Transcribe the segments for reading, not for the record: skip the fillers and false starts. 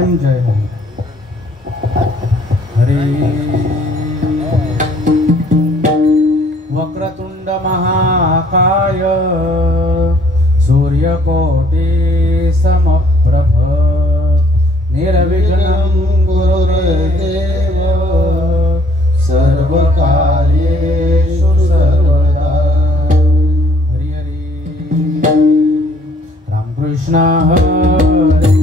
प्रेम जय हरि हरे। वक्रतुंड महाकाय सूर्यकोटि समप्रभ निर्विघ्नं कुरुदेव सर्वकार्येषु सर्वदा। हरि हरि रामकृष्ण हरे।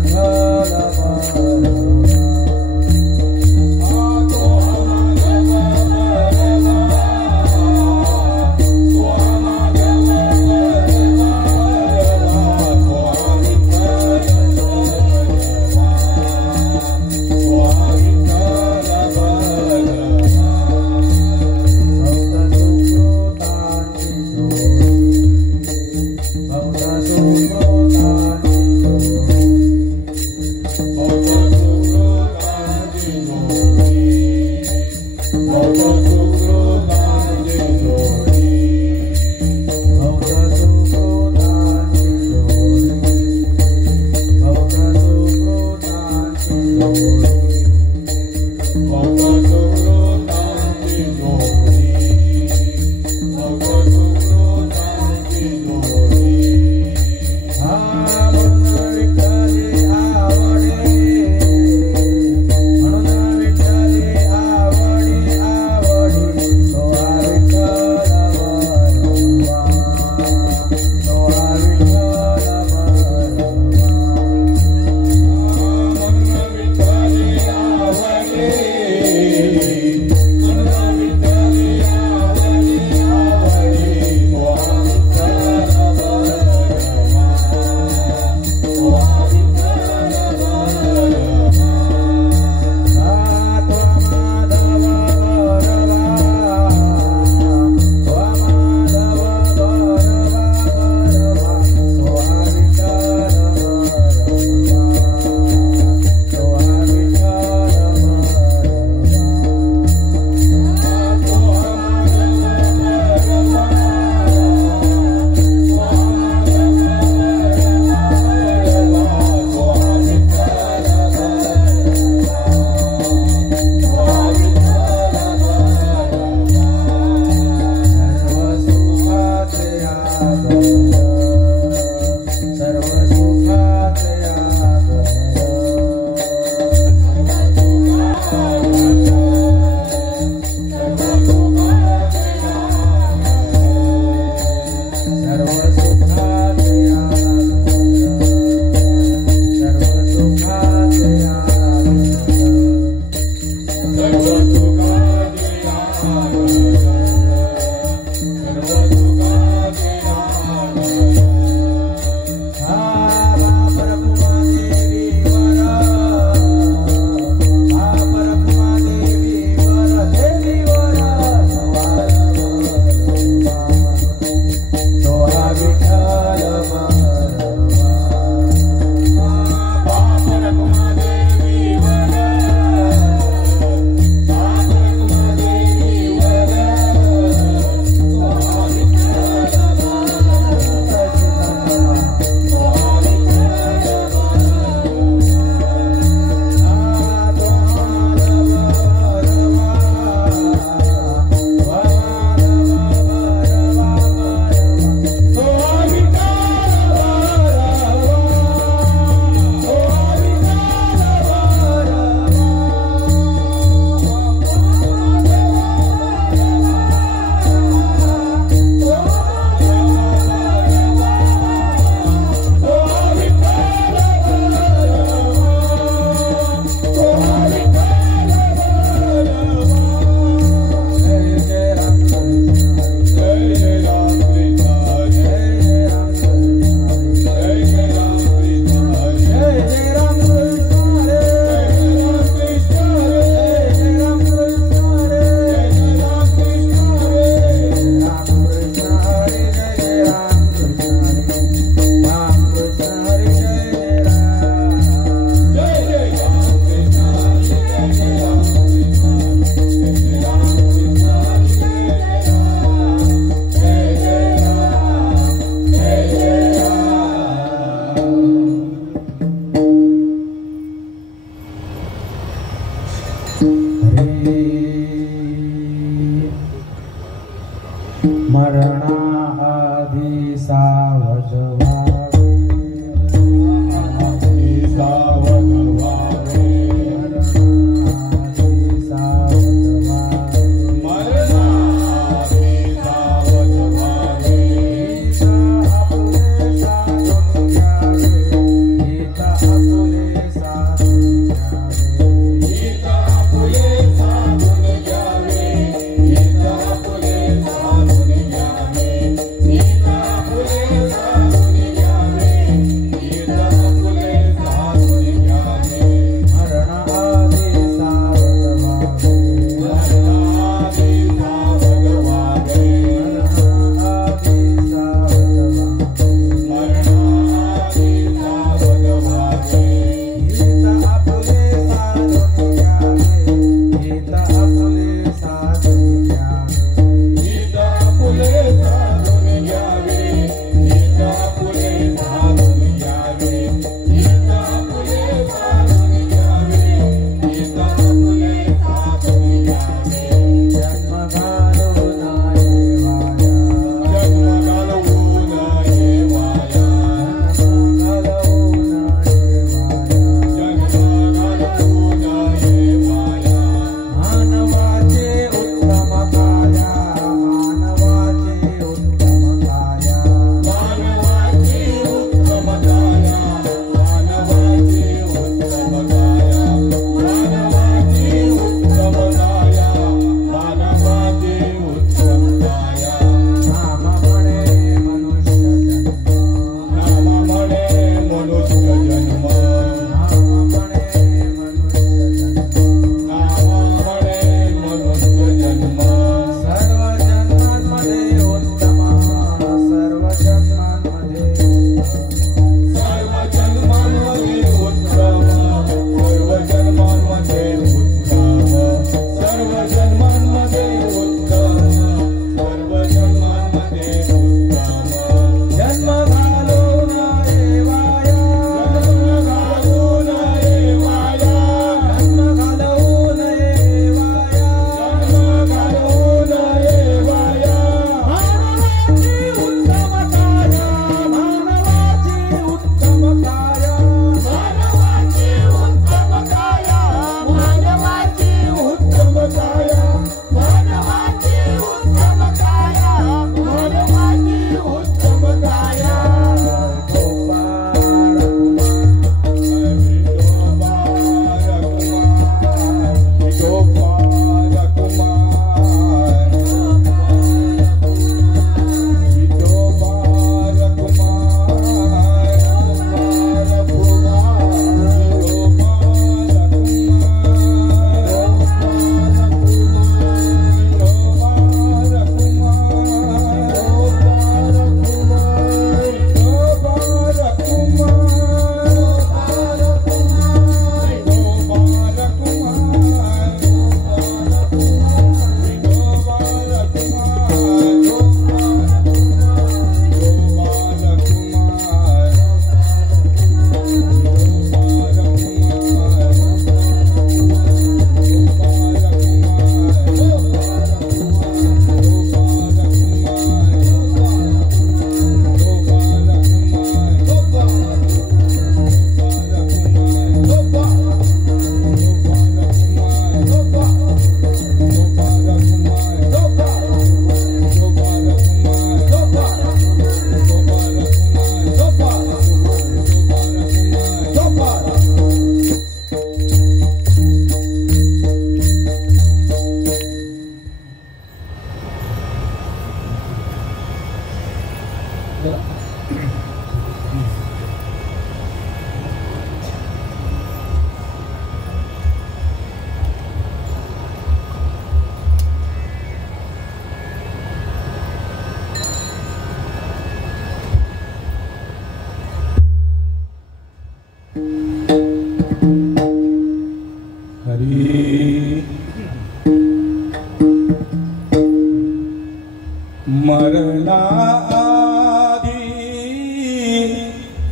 Hare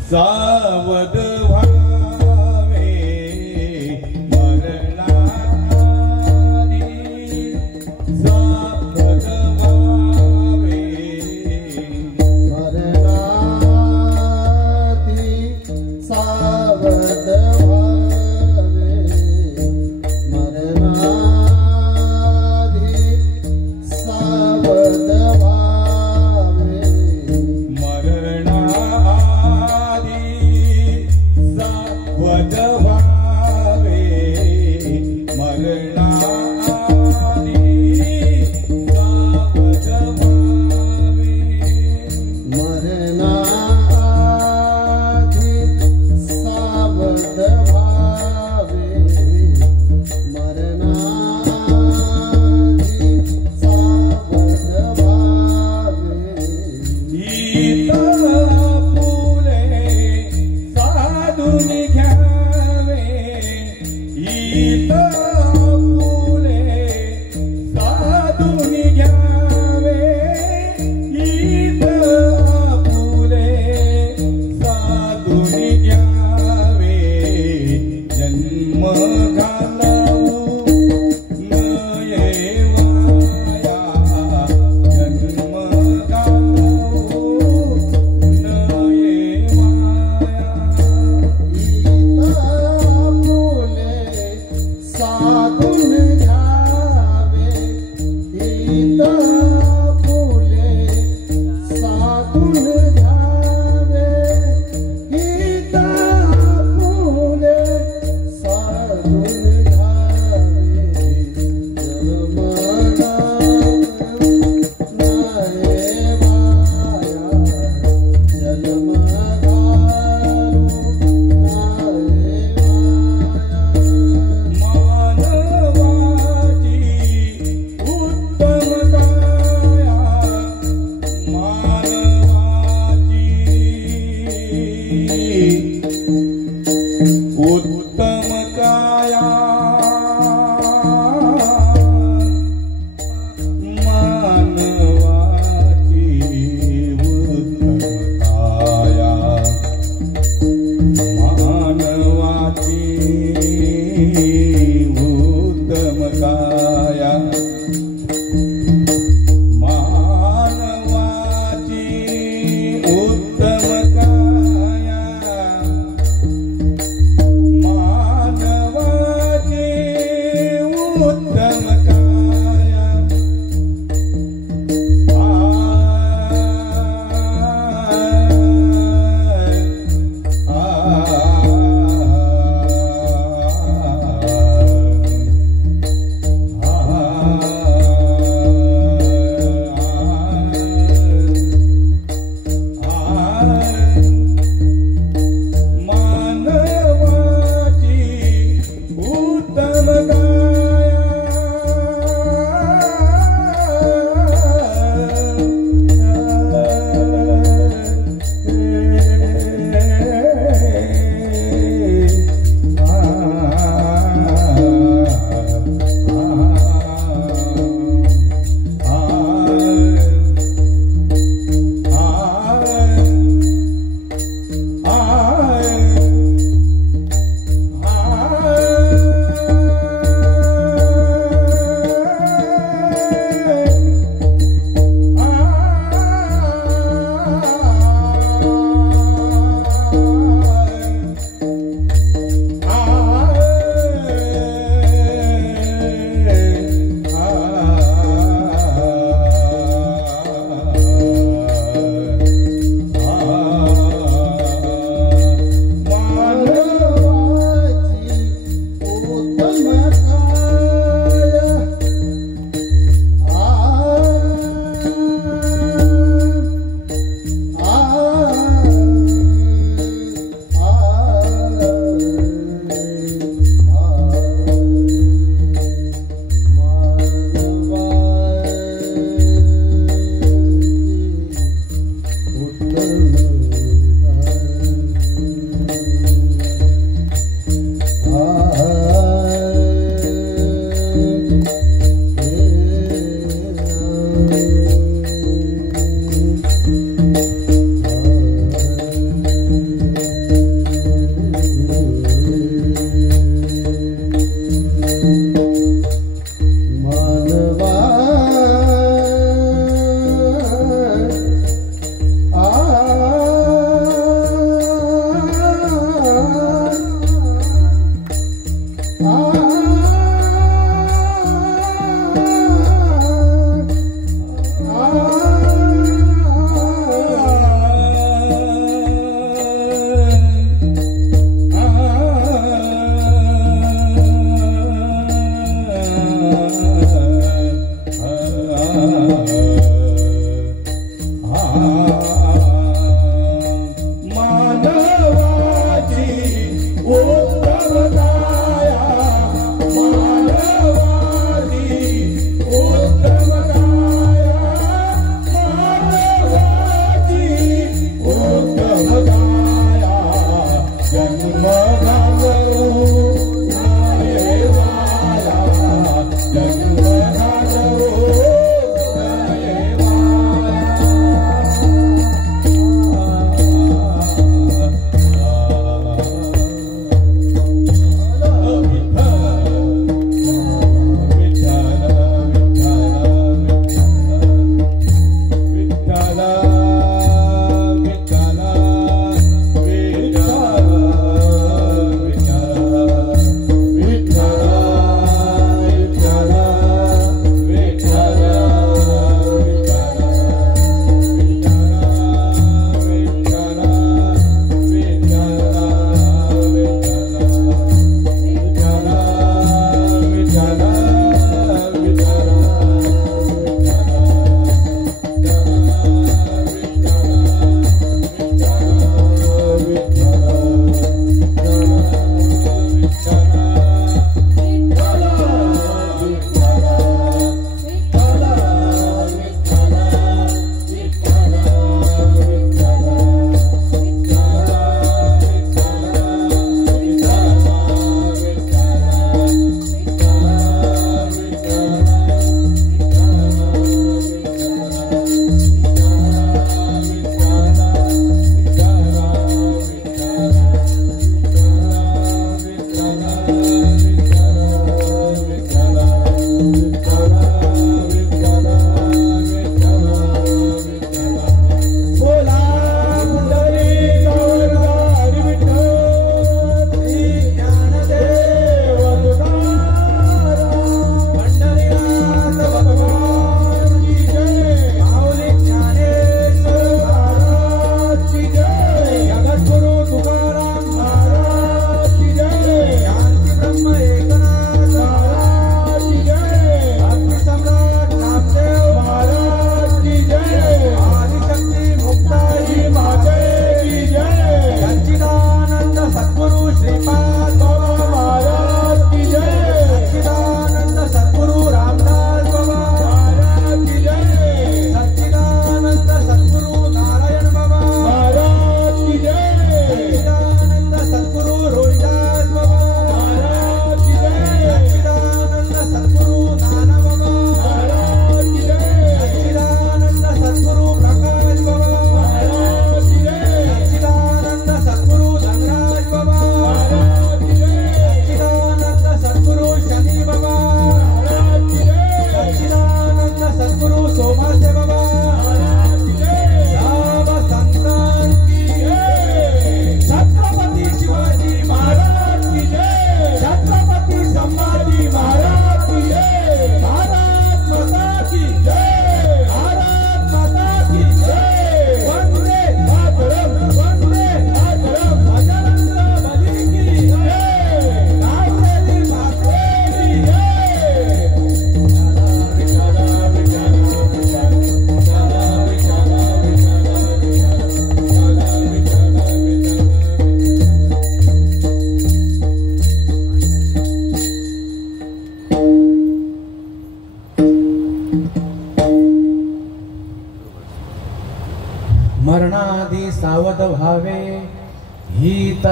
सावध व्हावे मरणाधी सावध व्हावे मरणाधी सावध व्हावे मरणाधी सावध व्हावे उत्तम काया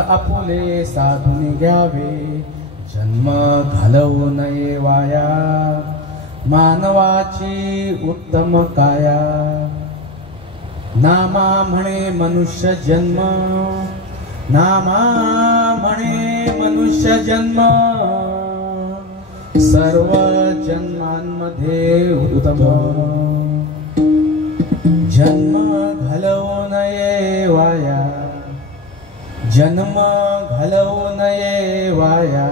आपुले साधून घ्यावे, जन्म घालवू नये वाया, मानवाची उत्तम काया. नामा म्हणे मनुष्य जन्म, नामा म्हणे मनुष्य जन्म, सर्व जन्मांमध्ये उत्तम. जन्म घालवू नये वाया, जन्म घालवू नये वाया,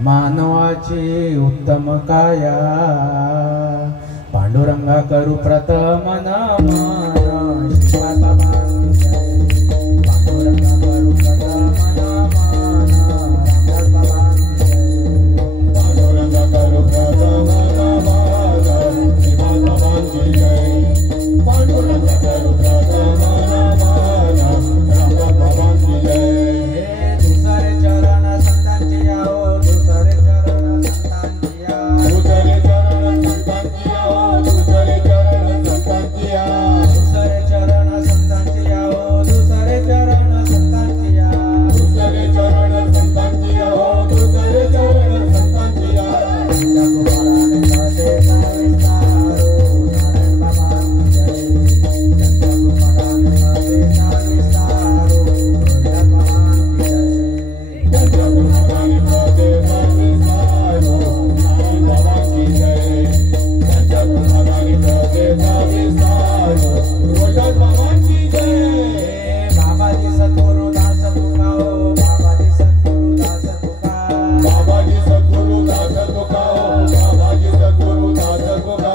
मानवाची उत्तम काया. पांडुरंगा करू प्रथम नमन, श्रीमाता माता जय. पांडुरंगा करू प्रथम नमन, रामदास बाबांची जय. पांडुरंगा करू प्रथम नमन, श्रीमाता बाबांची जय. पांडुरंगा करू प्रथम नमन, रामदास बाबांची जय. हे दुसरे चरण संतांची यावो, दुसरे चरण संतांची यावो, दुसरे चरण संतांची यावो, दुसरे चरण संतांची यावो. दुसरे चरण संतांची यावो, दुसरे चरण संतांची यावो. दुसरे चरण संतांची यावो, दुसरे चरण संतांची यावो. जगभराने कथेचा विस्तारो, नारायण बाबांची जय. जगभराने कथेचा विस्तारो, नारायण बाबांची जय. पंचभूतानी कथेचा विस्तारो, नारायण बाबांची जय. पंचभूतानी कथेचा विस्तारो, रोशन बाबांची जय. बाबाजी सद्गुरु दास तुका हो, बाबाजी सद्गुरु दास तुका. बाबाजी सद्गुरु दास तुका हो, बाबाजी सद्गुरु दास तुका.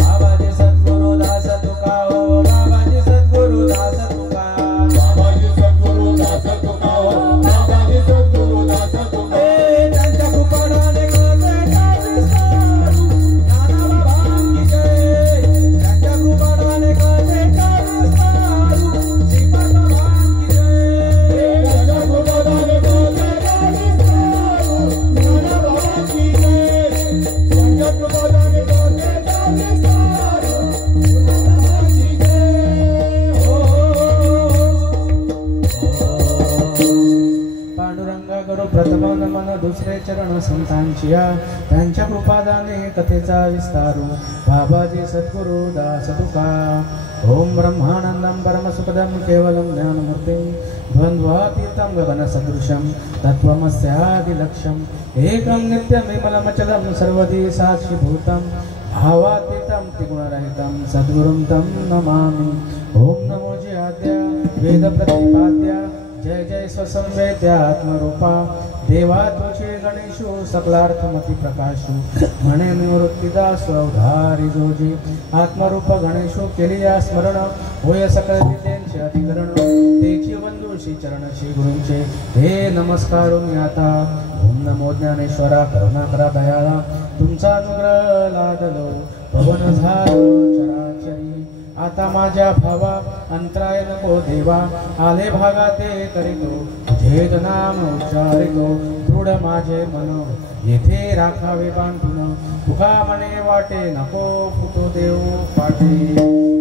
बाबाजी सद्गुरु दास तुका हो, बाबाजी सद्गुरु दास तुका. बाबाजी सद्गुरु दास तुका हो, बाबाजी सद्गुरु दास तुका. त्यांच्या कृपाने कथेचा विस्तारू, नाना बाबांची जय. त्यांच्या कृपाने कथेचा विस्तारू, श्रीपाद बाबांची जय. राजा गोपालाने कथेचा विस्तारो, नाना बाबांची जय. राजा गोपालाने कथेचा विस्तारो, नाना बाबांची जय. पांडुरंगा करू प्रथम नमन, दुसरे चरण संतांची या. त्यांच्या कृपादाने कथेचा विस्तारू, बाबाजी सद्गुरु दास तुका. ओम ब्रह्मानंदं परमसुखदं केवलं ज्ञानमूर्तिं, द्वन्द्वातीतं गगनसदृशं, तत्त्वमस्यादिलक्ष्यम्, एकं नित्यमिमलमचलं सर्वधी साक्षिभूतं, भावातीतं त्रिगुणरहितं सद्गुरुं तं नमामि. ओम नमो जयाद्या वेदप्रतिपाद्या, जय जय स्वसंवेद्यात्मरूपा, देवा तुझे गणेशो सकलार्थमती प्रकाशो. म्हणे निवृत्तीदास अवधारी जोजी, आत्मरूप गणेशो केली या स्मरण, होय सकळ विद्यांचे अधिकरण. तेची बंधू श्री चरण श्री गुरूंचे, हे नमस्कार मी आता. ओम नमो ज्ञानेश्वरा करुणा करा दयाळा, तुमचा अनुग्रह लादलो पवन झालो चराचरी. आता माझ्या भावा अंतराय नको देवा, आले भागा ते करीतो, झेद नाम उच्चारितो. दृढ माझे मन येथे राखावे बांधून, तुका मने वाटे नको फुटो देव पाटे.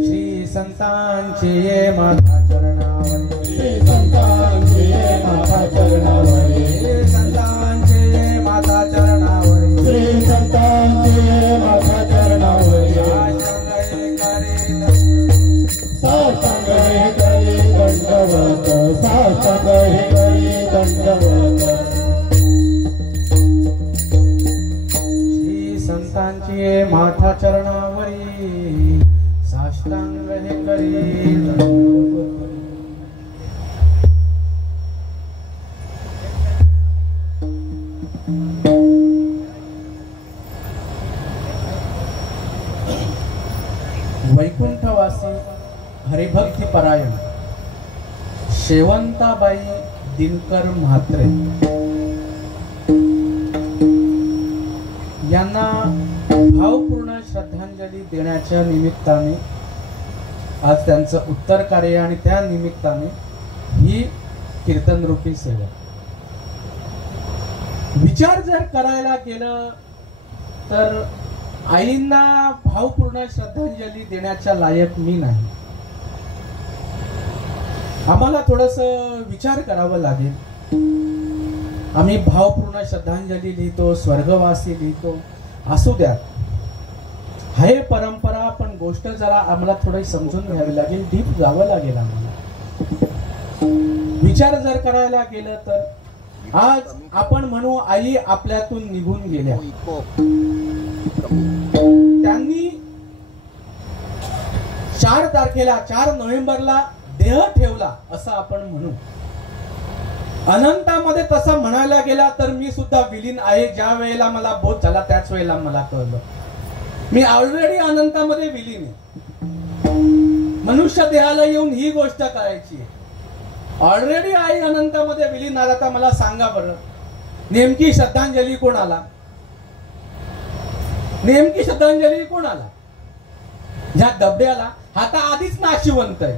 श्री संतांचे ये माता चरणावरी, श्री संतांचे ये माता चरणावरी. श्री संतांचे ये माता चरणावरी. श्री संतांचे ये माता चरणावरी. साष्टांग हे करी दंडवत, साष्टांग हे करी दंडवत. श्री संतांची माथा चरणावरी, साष्टांग हे करी दंडवत. वैकुंठवासी हरिभक्ती परायण शेवंताबाई दिनकर म्हात्रे यांना भावपूर्ण श्रद्धांजली देण्याच्या निमित्ताने आज त्यांचं उत्तर कार्य आणि त्या निमित्ताने ही कीर्तनरूपी सेवा. विचार जर करायला गेलं तर आईंना भावपूर्ण श्रद्धांजली देण्याच्या लायक मी नाही. आम्हाला थोडस विचार करावं लागेल. आम्ही भावपूर्ण श्रद्धांजली लिहितो, स्वर्गवासी लिहितो, असू द्या, हे परंपरा, पण गोष्ट जरा आम्हाला थोडी समजून घ्यावी लागेल, डीप जावं लागेल. आम्हाला विचार जर करायला गेलं तर आज आपण म्हणू आई आपल्यातून निघून गेल्या. त्यांनी 4 तारखेला 4 नोव्हेंबरला देह ठेवला असं आपण म्हणू. अनंतामध्ये तसं म्हणायला गेला तर मी सुद्धा विलीन आहे. ज्या वेळेला मला बोध झाला त्याच वेळेला मला कळलं मी ऑलरेडी अनंतामध्ये विलीन आहे. मनुष्य देहाला येऊन ही गोष्ट करायची आहे. ऑलरेडी आई अनंतामध्ये विलीन आला. तर मला सांगा बरं, नेमकी श्रद्धांजली कोणाला? नेमकी श्रद्धांजली कोणाला? ज्या दबड्याला. हा तर आधीच नाशिवंत आहे.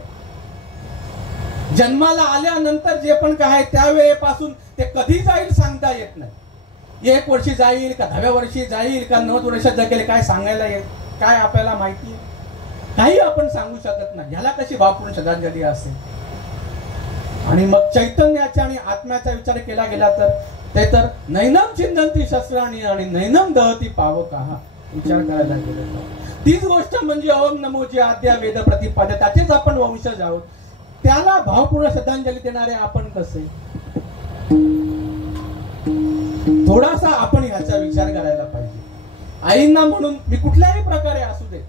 जन्माला आल्यानंतर जे पण काय त्यावेळेपासून ते कधी जाईल सांगता येत नाही. 1 वर्षी जाईल का 10व्या वर्षी जाईल का 90 वर्षात जगेल काय सांगायला येत? काय आपल्याला माहिती आहे? काही आपण सांगू शकत नाही. ह्याला कशी भावपूर्ण श्रद्धांजली असेल? आणि मग चैतन्याचा आणि आत्म्याचा विचार केला गेला तर ते तर नैनम चिंतंती शस्त्राणी आणि नैनम दहती पावकाहा. विचार करायला गेला तीच गोष्ट म्हणजे ओम नमोची आद्या वेद प्रतिपाद्य, त्याचेच आपण वंशज आहोत. त्याला भावपूर्ण श्रद्धांजली देणारे आपण कसे? थोडासा आपण ह्याचा विचार करायला पाहिजे. आईंना म्हणून मी कुठल्याही प्रकारे असू दे,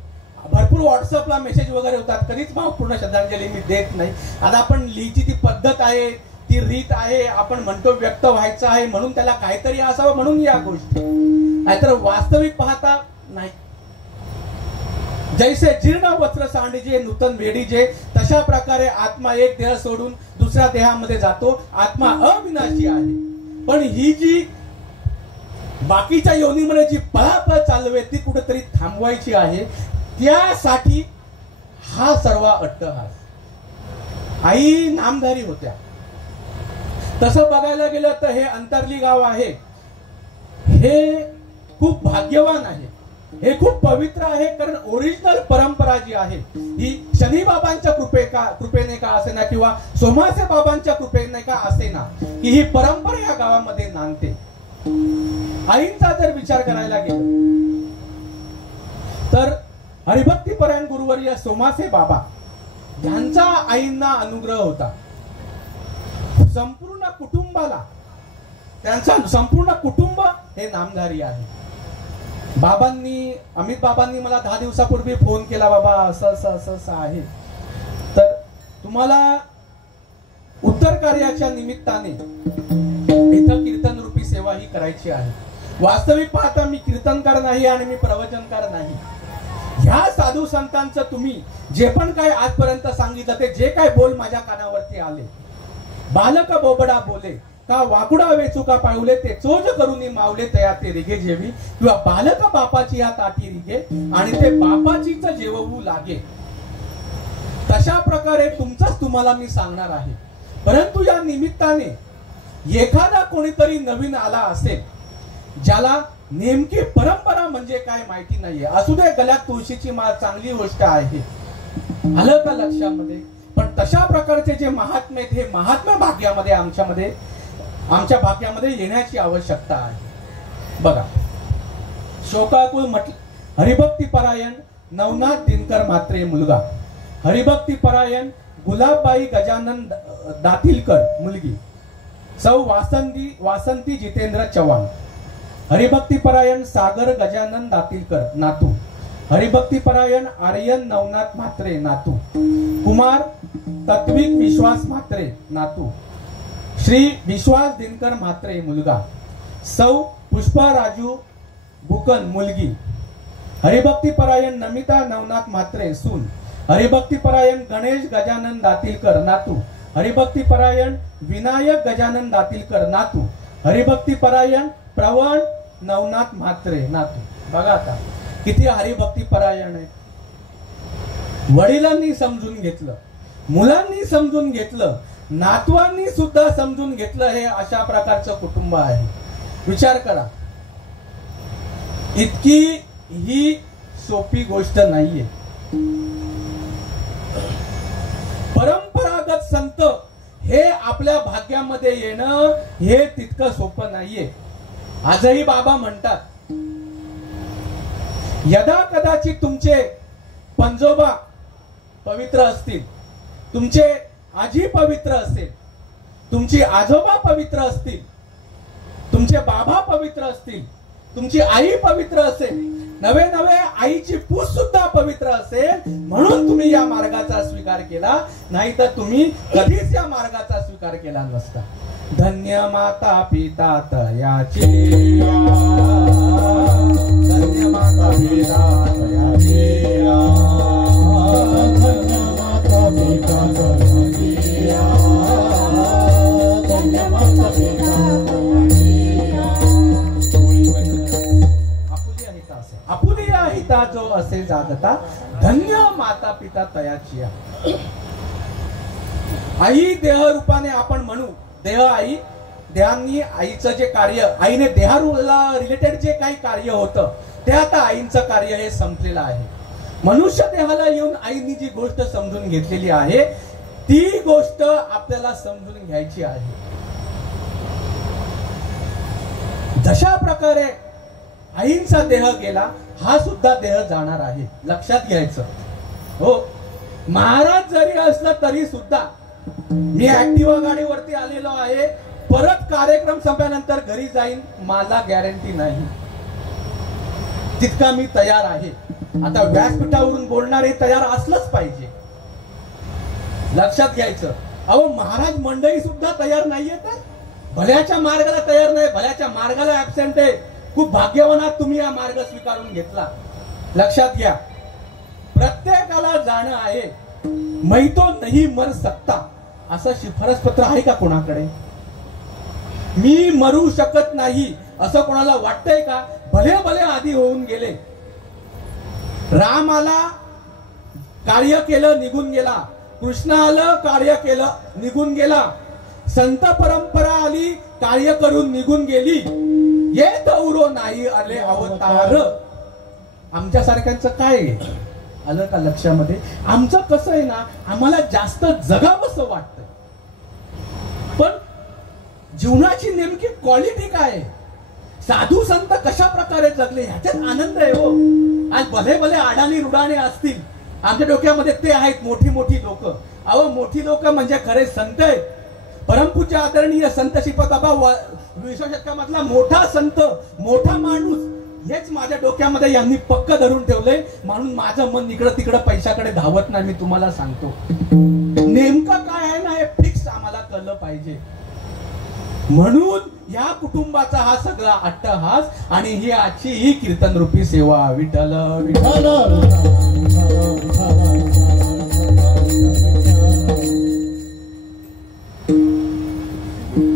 भरपूर व्हॉट्सअपला मेसेज वगैरे होतात, कधीच भावपूर्ण श्रद्धांजली मी देत नाही. आता आपण लिहिची ती पद्धत आहे, ती रीत आहे, आपण म्हणतो व्यक्त व्हायचं आहे म्हणून त्याला काहीतरी असावं म्हणून या गोष्टी, नाहीतर वास्तविक पाहता नाही. जैसे जीर्ण वस्त्र सांडीजे नूतन वेडीजे, तशा प्रकारे आत्मा एक देह सोडून दुसऱ्या देहामध्ये जातो. आत्मा अविनाशी आहे. पण ही जी बाकीच्या योनीमध्ये जी पळापळ चालू आहे ती कुठेतरी थांबवायची आहे. त्यासाठी हा सर्व अट्टहास. आई नामधारी होत्या. तसं बघायला गेलं तर हे अंतर्ली गाव आहे, हे खूप भाग्यवान आहे, हे खूप पवित्र आहे. कारण ओरिजिनल परंपरा जी आहे ही शनी बाबांच्या कृपेने का असे ना, किंवा सोमासे बाबांच्या कृपेने का असे ना, की ही परंपरा या गावामध्ये नांदते. आईंचा जर विचार करायला गेला तर हरिभक्तीपरायण गुरुवर्य सोमासे बाबा यांचा आईंना अनुग्रह होता. संपूर्ण कुटुंबाला, त्यांचा संपूर्ण कुटुंब हे नामधारी आहे. बाबांनी, अमित बाबांनी मला 10 दिवसापूर्वी फोन केला, बाबा असं असं असं असं आहे, तर तुम्हाला उत्तर कार्याच्या निमित्ताने इथं कीर्तन रूपी सेवा ही करायची आहे. वास्तविक पाहता मी कीर्तनकार नाही आणि मी प्रवचनकार नाही. ह्या साधू संतांचं तुम्ही जे पण काय आजपर्यंत सांगितलं ते जे काय बोल माझ्या कानावरती आले, बालक बोबडा बोले का वाकुडा वेचुका पाळवले, ते चोज करून मावले तया ते रिगे जेवी, किंवा बालक बापाची या ताटी रिगे आणि ते बापाचीच जेवू लागे. तशा प्रकारे तुमचंच तुम्हाला मी सांगणार आहे. परंतु या निमित्ताने एखादा कोणीतरी नवीन आला असेल ज्याला नेमकी परंपरा म्हणजे काय माहिती नाहीये, असू दे, गळ्यात तुळशीची माळ चांगली गोष्ट आहे, आलं का लक्षामध्ये? पण तशा प्रकारचे जे महात्मे आहेत, हे महात्म्य भाग्यामध्ये आमच्या भाग्यामध्ये येण्याची आवश्यकता आहे. बघा, शोकाकुल म्हटलं हरिभक्तीपरायण नवनाथ दिनकर म्हात्रे मुलगा, हरिभक्तीपरायण गुलाबबाई गजानन दातीलकर मुलगी, सौ वासंती जितेंद्र चव्हाण, हरिभक्तीपरायण सागर गजानन दातीलकर नातू, हरिभक्तीपरायण आर्यन नवनाथ म्हात्रे नातू, कुमार तत्विक विश्वास म्हात्रे नातू, श्री विश्वास दिनकर म्हात्रे मुलगा, सौ पुष्पा राजू बुकन मुलगी, हरिभक्तीपरायण नमिता नवनाथ म्हात्रे सून, हरिभक्तीपरायण गणेश गजानन दातीलकर नातू, हरिभक्तीपरायण विनायक गजानन दातीलकर नातू, हरिभक्तीपरायण प्रवण नवनाथ म्हात्रे नातू. बघा आता किती हरिभक्तीपरायण आहे. वडिलांनी समजून घेतलं, मुलांनी समजून घेतलं, नातवांनी सुद्धा समजून घेतलं. हे अशा प्रकारचं कुटुंब आहे. विचार करा, इतकी ही सोपी गोष्ट नाहीये. परंपरागत संत हे आपल्या भाग्यामध्ये येणं हे तितकं सोपं नाहीये. आजही बाबा म्हणतात, यदा कदाचित तुमचे पंजोबा पवित्र असतील, तुमचे आजी पवित्र असेल, तुमची आजोबा पवित्र असतील, तुमचे बाबा पवित्र असतील, तुमची आई पवित्र असेल, नवे नवे आईची पूस सुद्धा पवित्र असेल, म्हणून तुम्ही या मार्गाचा स्वीकार केला, नाहीतर तुम्ही कधीच या मार्गाचा स्वीकार केला नसता. धन्य माता पिता तयाचे, धन्य माता पिता तयाचे, धन्य माता पिता तयाचे, धन्य माता पिता आपुलिया हिता जो असे जागता, धन्य माता पिता तयाची. आई देह रूपाने आपण म्हणू, देह आई, देहांनी आईचं जे कार्य, आईने देहाला रिलेटेड जे काही कार्य होतं ते आता आईचं कार्य हे संपलेलं आहे. मनुष्य देहाला येऊन आईनी जी गोष्ट समजून घेतलेली आहे ती गोष्ट आपल्याला समजून घ्यायची आहे. जशा प्रकारे आईंचा देह गेला, हा सुद्धा देह जाणार आहे, लक्षात घ्यायचं. हो, महाराज जरी असलं तरी सुद्धा मी ऍक्टिव्हा गाडीवरती आलेलो आहे, परत कार्यक्रम संपल्यानंतर घरी जाईन मला गॅरंटी नाही, तितका मी तयार आहे. आता व्यासपीठावरून बोलणारे तयार असलंच पाहिजे, लक्षात घ्यायचं. अहो, महाराज मंडळी सुद्धा तयार नाहीये, तर भल्याच्या मार्गाला तयार नाही, भल्याच्या मार्गाला ऍबसेंट आहे. खूप भाग्यवान आहात तुम्ही हा मार्ग स्वीकारून घेतला. लक्षात घ्या, प्रत्येकाला जाणं आहे. मैं तो नहीं मर सकता असं शिफारस पत्र आहे का कोणाकडे? मी मरू शकत नाही असं कोणाला वाटतंय का? भले भले आधी होऊन गेले. राम आला, कार्य केलं, निघून गेला. कृष्ण आलं, कार्य केलं, निघून गेला. संत परंपरा आली, कार्य करून निघून गेली. ये दौरो नाही आले अवतार. आमच्या सारख्यांचं काय आलं का लक्षामध्ये? आमचं कसं आहे ना, आम्हाला जास्त जगावंसं वाटतं, पण जीवनाची नेमकी क्वालिटी काय आहे, साधू संत कशा प्रकारे जगले ह्याच्यात आनंद आहे. हो, आज भले भले आडाणी रुडाणे असतील, आमच्या डोक्यामध्ये ते आहेत मोठी मोठी लोक. अहो, मोठी लोक म्हणजे खरे संत आहेत. परमपूज्य आदरणीय संत श्रीपतबाबा 20व्या शतकामधला मोठा संत, मोठा माणूस, हेच माझ्या डोक्यामध्ये यांनी पक्क धरून ठेवलंय. म्हणून माझं मन इकडं तिकडं पैशाकडे धावत नाही. मी तुम्हाला सांगतो नेमकं काय आहे ना, हे फिक्स आम्हाला कळलं पाहिजे. म्हणून या कुटुंबाचा हा सगळा अट्टहास आणि ही आजची ही कीर्तन रूपी सेवा. विठ्ठल विठ्ठल.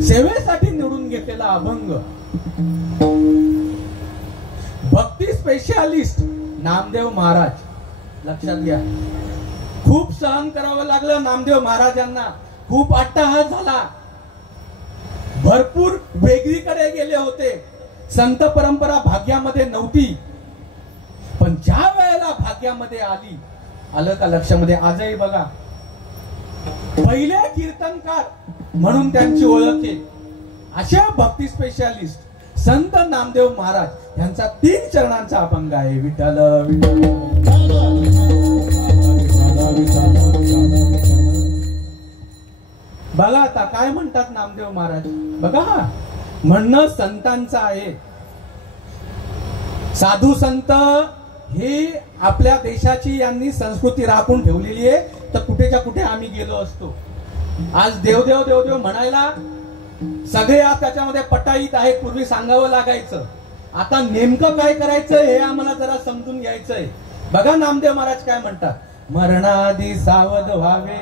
सेवेसाठी निवडून घेतलेला अभंग. भक्ती स्पेशालिस्ट नामदेव महाराज. लक्षात घ्या, खूप सहन करावं लागलं नामदेव महाराजांना. खूप अट्टहास झाला, भरपूर वेगळीकडे गेले होते. संत परंपरा भाग्यामध्ये नव्हती, पण ज्या वेळेला भाग्यामध्ये आली, आलं का लक्षामध्ये? आजही बघा, पहिले कीर्तनकार म्हणून त्यांची ओळख आहे. अशा भक्ती स्पेशालिस्ट संत नामदेव महाराज यांचा 3 चरणांचा अभंग आहे. विठ्ठल बघा आता काय म्हणतात नामदेव महाराज. बघा, म्हणणं संतांचं आहे. साधू संत हे आपल्या देशाची यांनी संस्कृती राखून ठेवलेली आहे, तर कुठेच्या कुठे आम्ही गेलो असतो. आज देवदेव देवदेव म्हणायला सगळे आज त्याच्यामध्ये पटाईत आहे. पूर्वी सांगावं लागायचं, आता नेमकं काय करायचं हे आम्हाला जरा समजून घ्यायचंय. बघा नामदेव महाराज काय म्हणतात. मरणाआधी सावध व्हावे.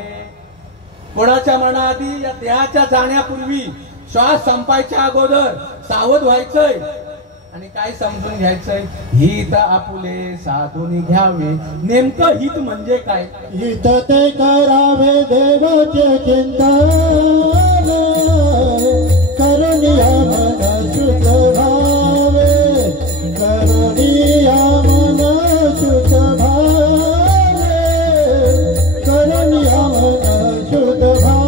कोणाच्या मरणाआधी? या देहाच्या जाण्यापूर्वी, श्वास संपायच्या अगोदर सावध व्हायचंय. आणि काय समजून घ्यायचंय? हित आपुले साधून घ्यावे. नेमकं हित म्हणजे काय? हित ते करावे देवाचे चिंतन, करुणिया मन शुद्ध भावे, करुणिया मन शुद्ध भावे, करुणिया मन शुद्ध भावे.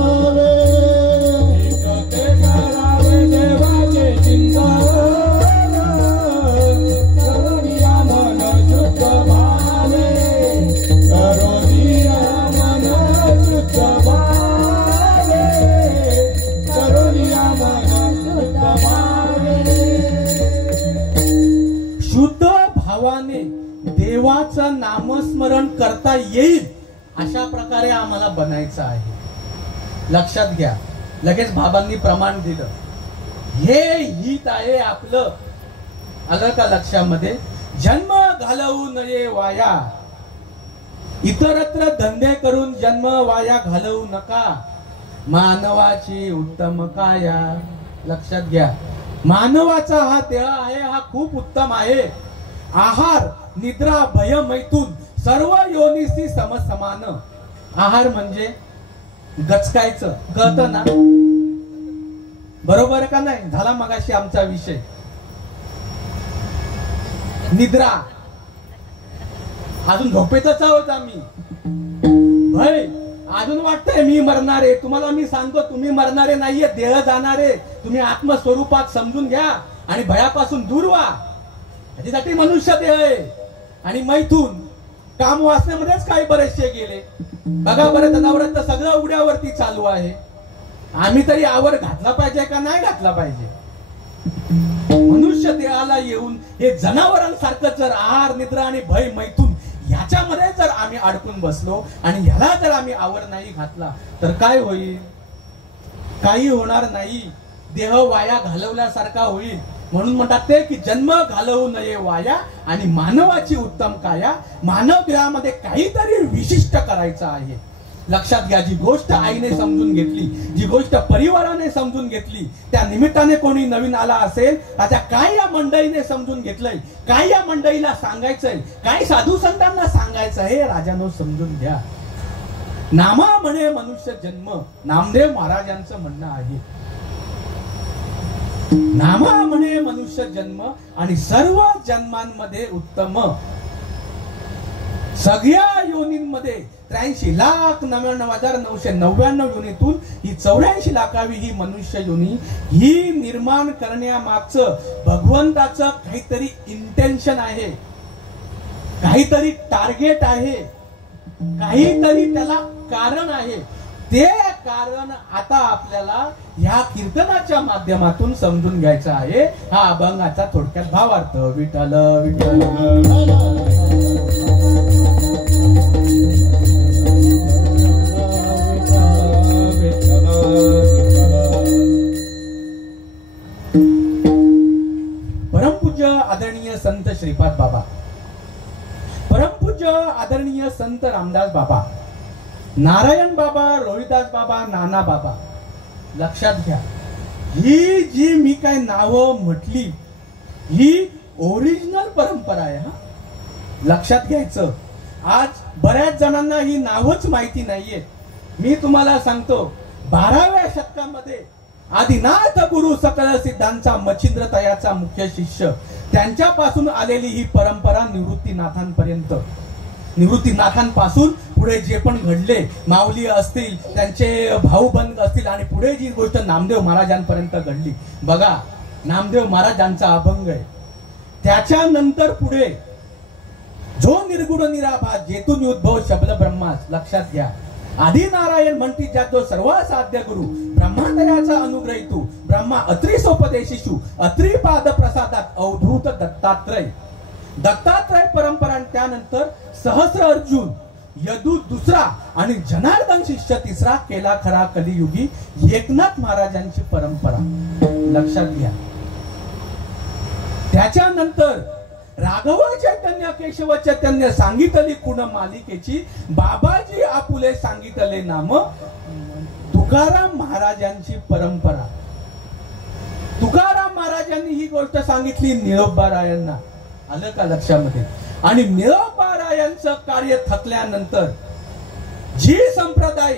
शुद्ध भावाने देवाचं नामस्मरण करता येईल अशा प्रकारे आम्हाला बनायचं आहे. लक्षात घ्या. लगेच बाबांनी प्रमाण दिलं. हे हित आहे आपलं. आलं का लक्षामध्ये? जन्म घालवू नये वाया, इतरत्र धंदे करून जन्म वाया घालवू नका. मानवाची उत्तम काया. लक्षात घ्या. मानवाचा हा देह आहे, हा खूप उत्तम आहे. आहार निद्रा भय मैथून सर्व योनीशी समसमान. आहार म्हणजे गचकायचं, कळत ना? बरोबर का नाही? झाला मगाशी आमचा विषय. निद्रा, अजून झोपेतच आहोत आम्ही. भय, अजून वाटतंय मी मरणारे. तुम्हाला मी सांगतो तुम्ही मरणारे नाहीये, देह जाणारे. तुम्ही आत्मस्वरूपात समजून घ्या आणि भयापासून दूर व्हा. त्याच्यासाठी मनुष्य देह आहे. आणि मैथून काम वाचण्यामध्येच काही बरेचसे गेले. बघा बरं, जनावरांत तर सगळं उड्यावरती चालू आहे. आम्ही तरी आवर घातला पाहिजे का नाही घातला पाहिजे? मनुष्य देहाला येऊन हे जनावरांसारखं जर आहार निद्रा आणि भय मैथून ह्याच्यामध्ये जर आम्ही अडकून बसलो आणि ह्याला जर आम्ही आवर नाही घातला तर काय होईल? काही होणार नाही. देह वाया घालवल्यासारखा होईल. म्हणून म्हणतात ते की जन्म घालवू नये वाया आणि मानवाची उत्तम काया. मानव देहामध्ये काहीतरी विशिष्ट करायचं आहे. लक्षात घ्या. जी गोष्ट आईने समजून घेतली, जी गोष्ट परिवाराने समजून घेतली, त्या निमित्ताने कोणी नवीन आला असेल आता काय या मंडळीने समजून घेतलंय, काय या मंडळीला सांगायचंय, काय साधू संतांना सांगायचं हे राजानो समजून घ्या. नामा म्हणे मनुष्य जन्म, नामदेव महाराजांचं म्हणणं आहे. नामा म्हणे मनुष्य जन्म आणि सर्व जन्मांमध्ये उत्तम. सगळ्या योनींमध्ये 83,99,999 योनीतून ही 84 लाखावी ही मनुष्य योनी ही निर्माण करण्यामागचं भगवंताचं काहीतरी इंटेन्शन आहे, काहीतरी टार्गेट आहे, काहीतरी त्याला कारण आहे. ते कारण आता आपल्याला ह्या कीर्तनाच्या माध्यमातून समजून घ्यायचं आहे. हा अभंगाचा थोडक्यात भावार्थ. विठ्ठल विठ्ठल परमपूज्य आदरणीय संत श्रीपाद बाबा, परमपूज्य आदरणीय संत रामदास बाबा, नारायण बाबा, रोहिदास बाबा, नाना बाबा. लक्षात घ्या. ही जी मी काय नावं म्हटली ही ओरिजिनल परंपरा आहे. हा लक्षात घ्यायचं. आज बऱ्याच जणांना ही नावच माहिती नाहीये. मी तुम्हाला सांगतो 12व्या शतकामध्ये आदिनाथ गुरु सकळ सिद्धांचा मच्छिंद्र तयाचा मुख्य शिष्य त्यांच्यापासून आलेली ही परंपरा निवृत्तीनाथांपर्यंत, निवृत्तीनाथांपासून पुढे जे पण घडले, माऊली असतील, त्यांचे भाऊबंद असतील आणि पुढे जी गोष्ट नामदेव महाराजांपर्यंत घडली. बघा नामदेव महाराजांचा अभंग आहे. त्याच्यानंतर पुढे जो निर्गुण निराभास जेतून उद्भव शब्द ब्रह्मास. लक्षात घ्या. आदि नारायण म्हणती ज्या जो सर्वसाध्य गुरु ब्रह्मांतराचा अनुग्रहितू ब्रह्मा अत्रिसोपदेशिषु अत्रिपाद प्रसादात अवधूत दत्तात्रय. दत्तात्रय परंपरा. त्यानंतर सहस्र अर्जुन, यदू दुसरा आणि जनार्दन शिष्य तिसरा, केला खरा कलियुगी एकनाथ महाराजांची परंपरा. लक्षात घ्या. त्याच्यानंतर राघव चैतन्य केशव चैतन्य सांगितली कुण मालिकेची, बाबाजी आपुले सांगितले नाम, तुकाराम महाराजांची परंपरा. तुकाराम महाराजांनी ही गोष्ट सांगितली निळोबारायांना. आलं का लक्षामध्ये? आणि निळोबारायांचं कार्य थकल्यानंतर जी संप्रदाय,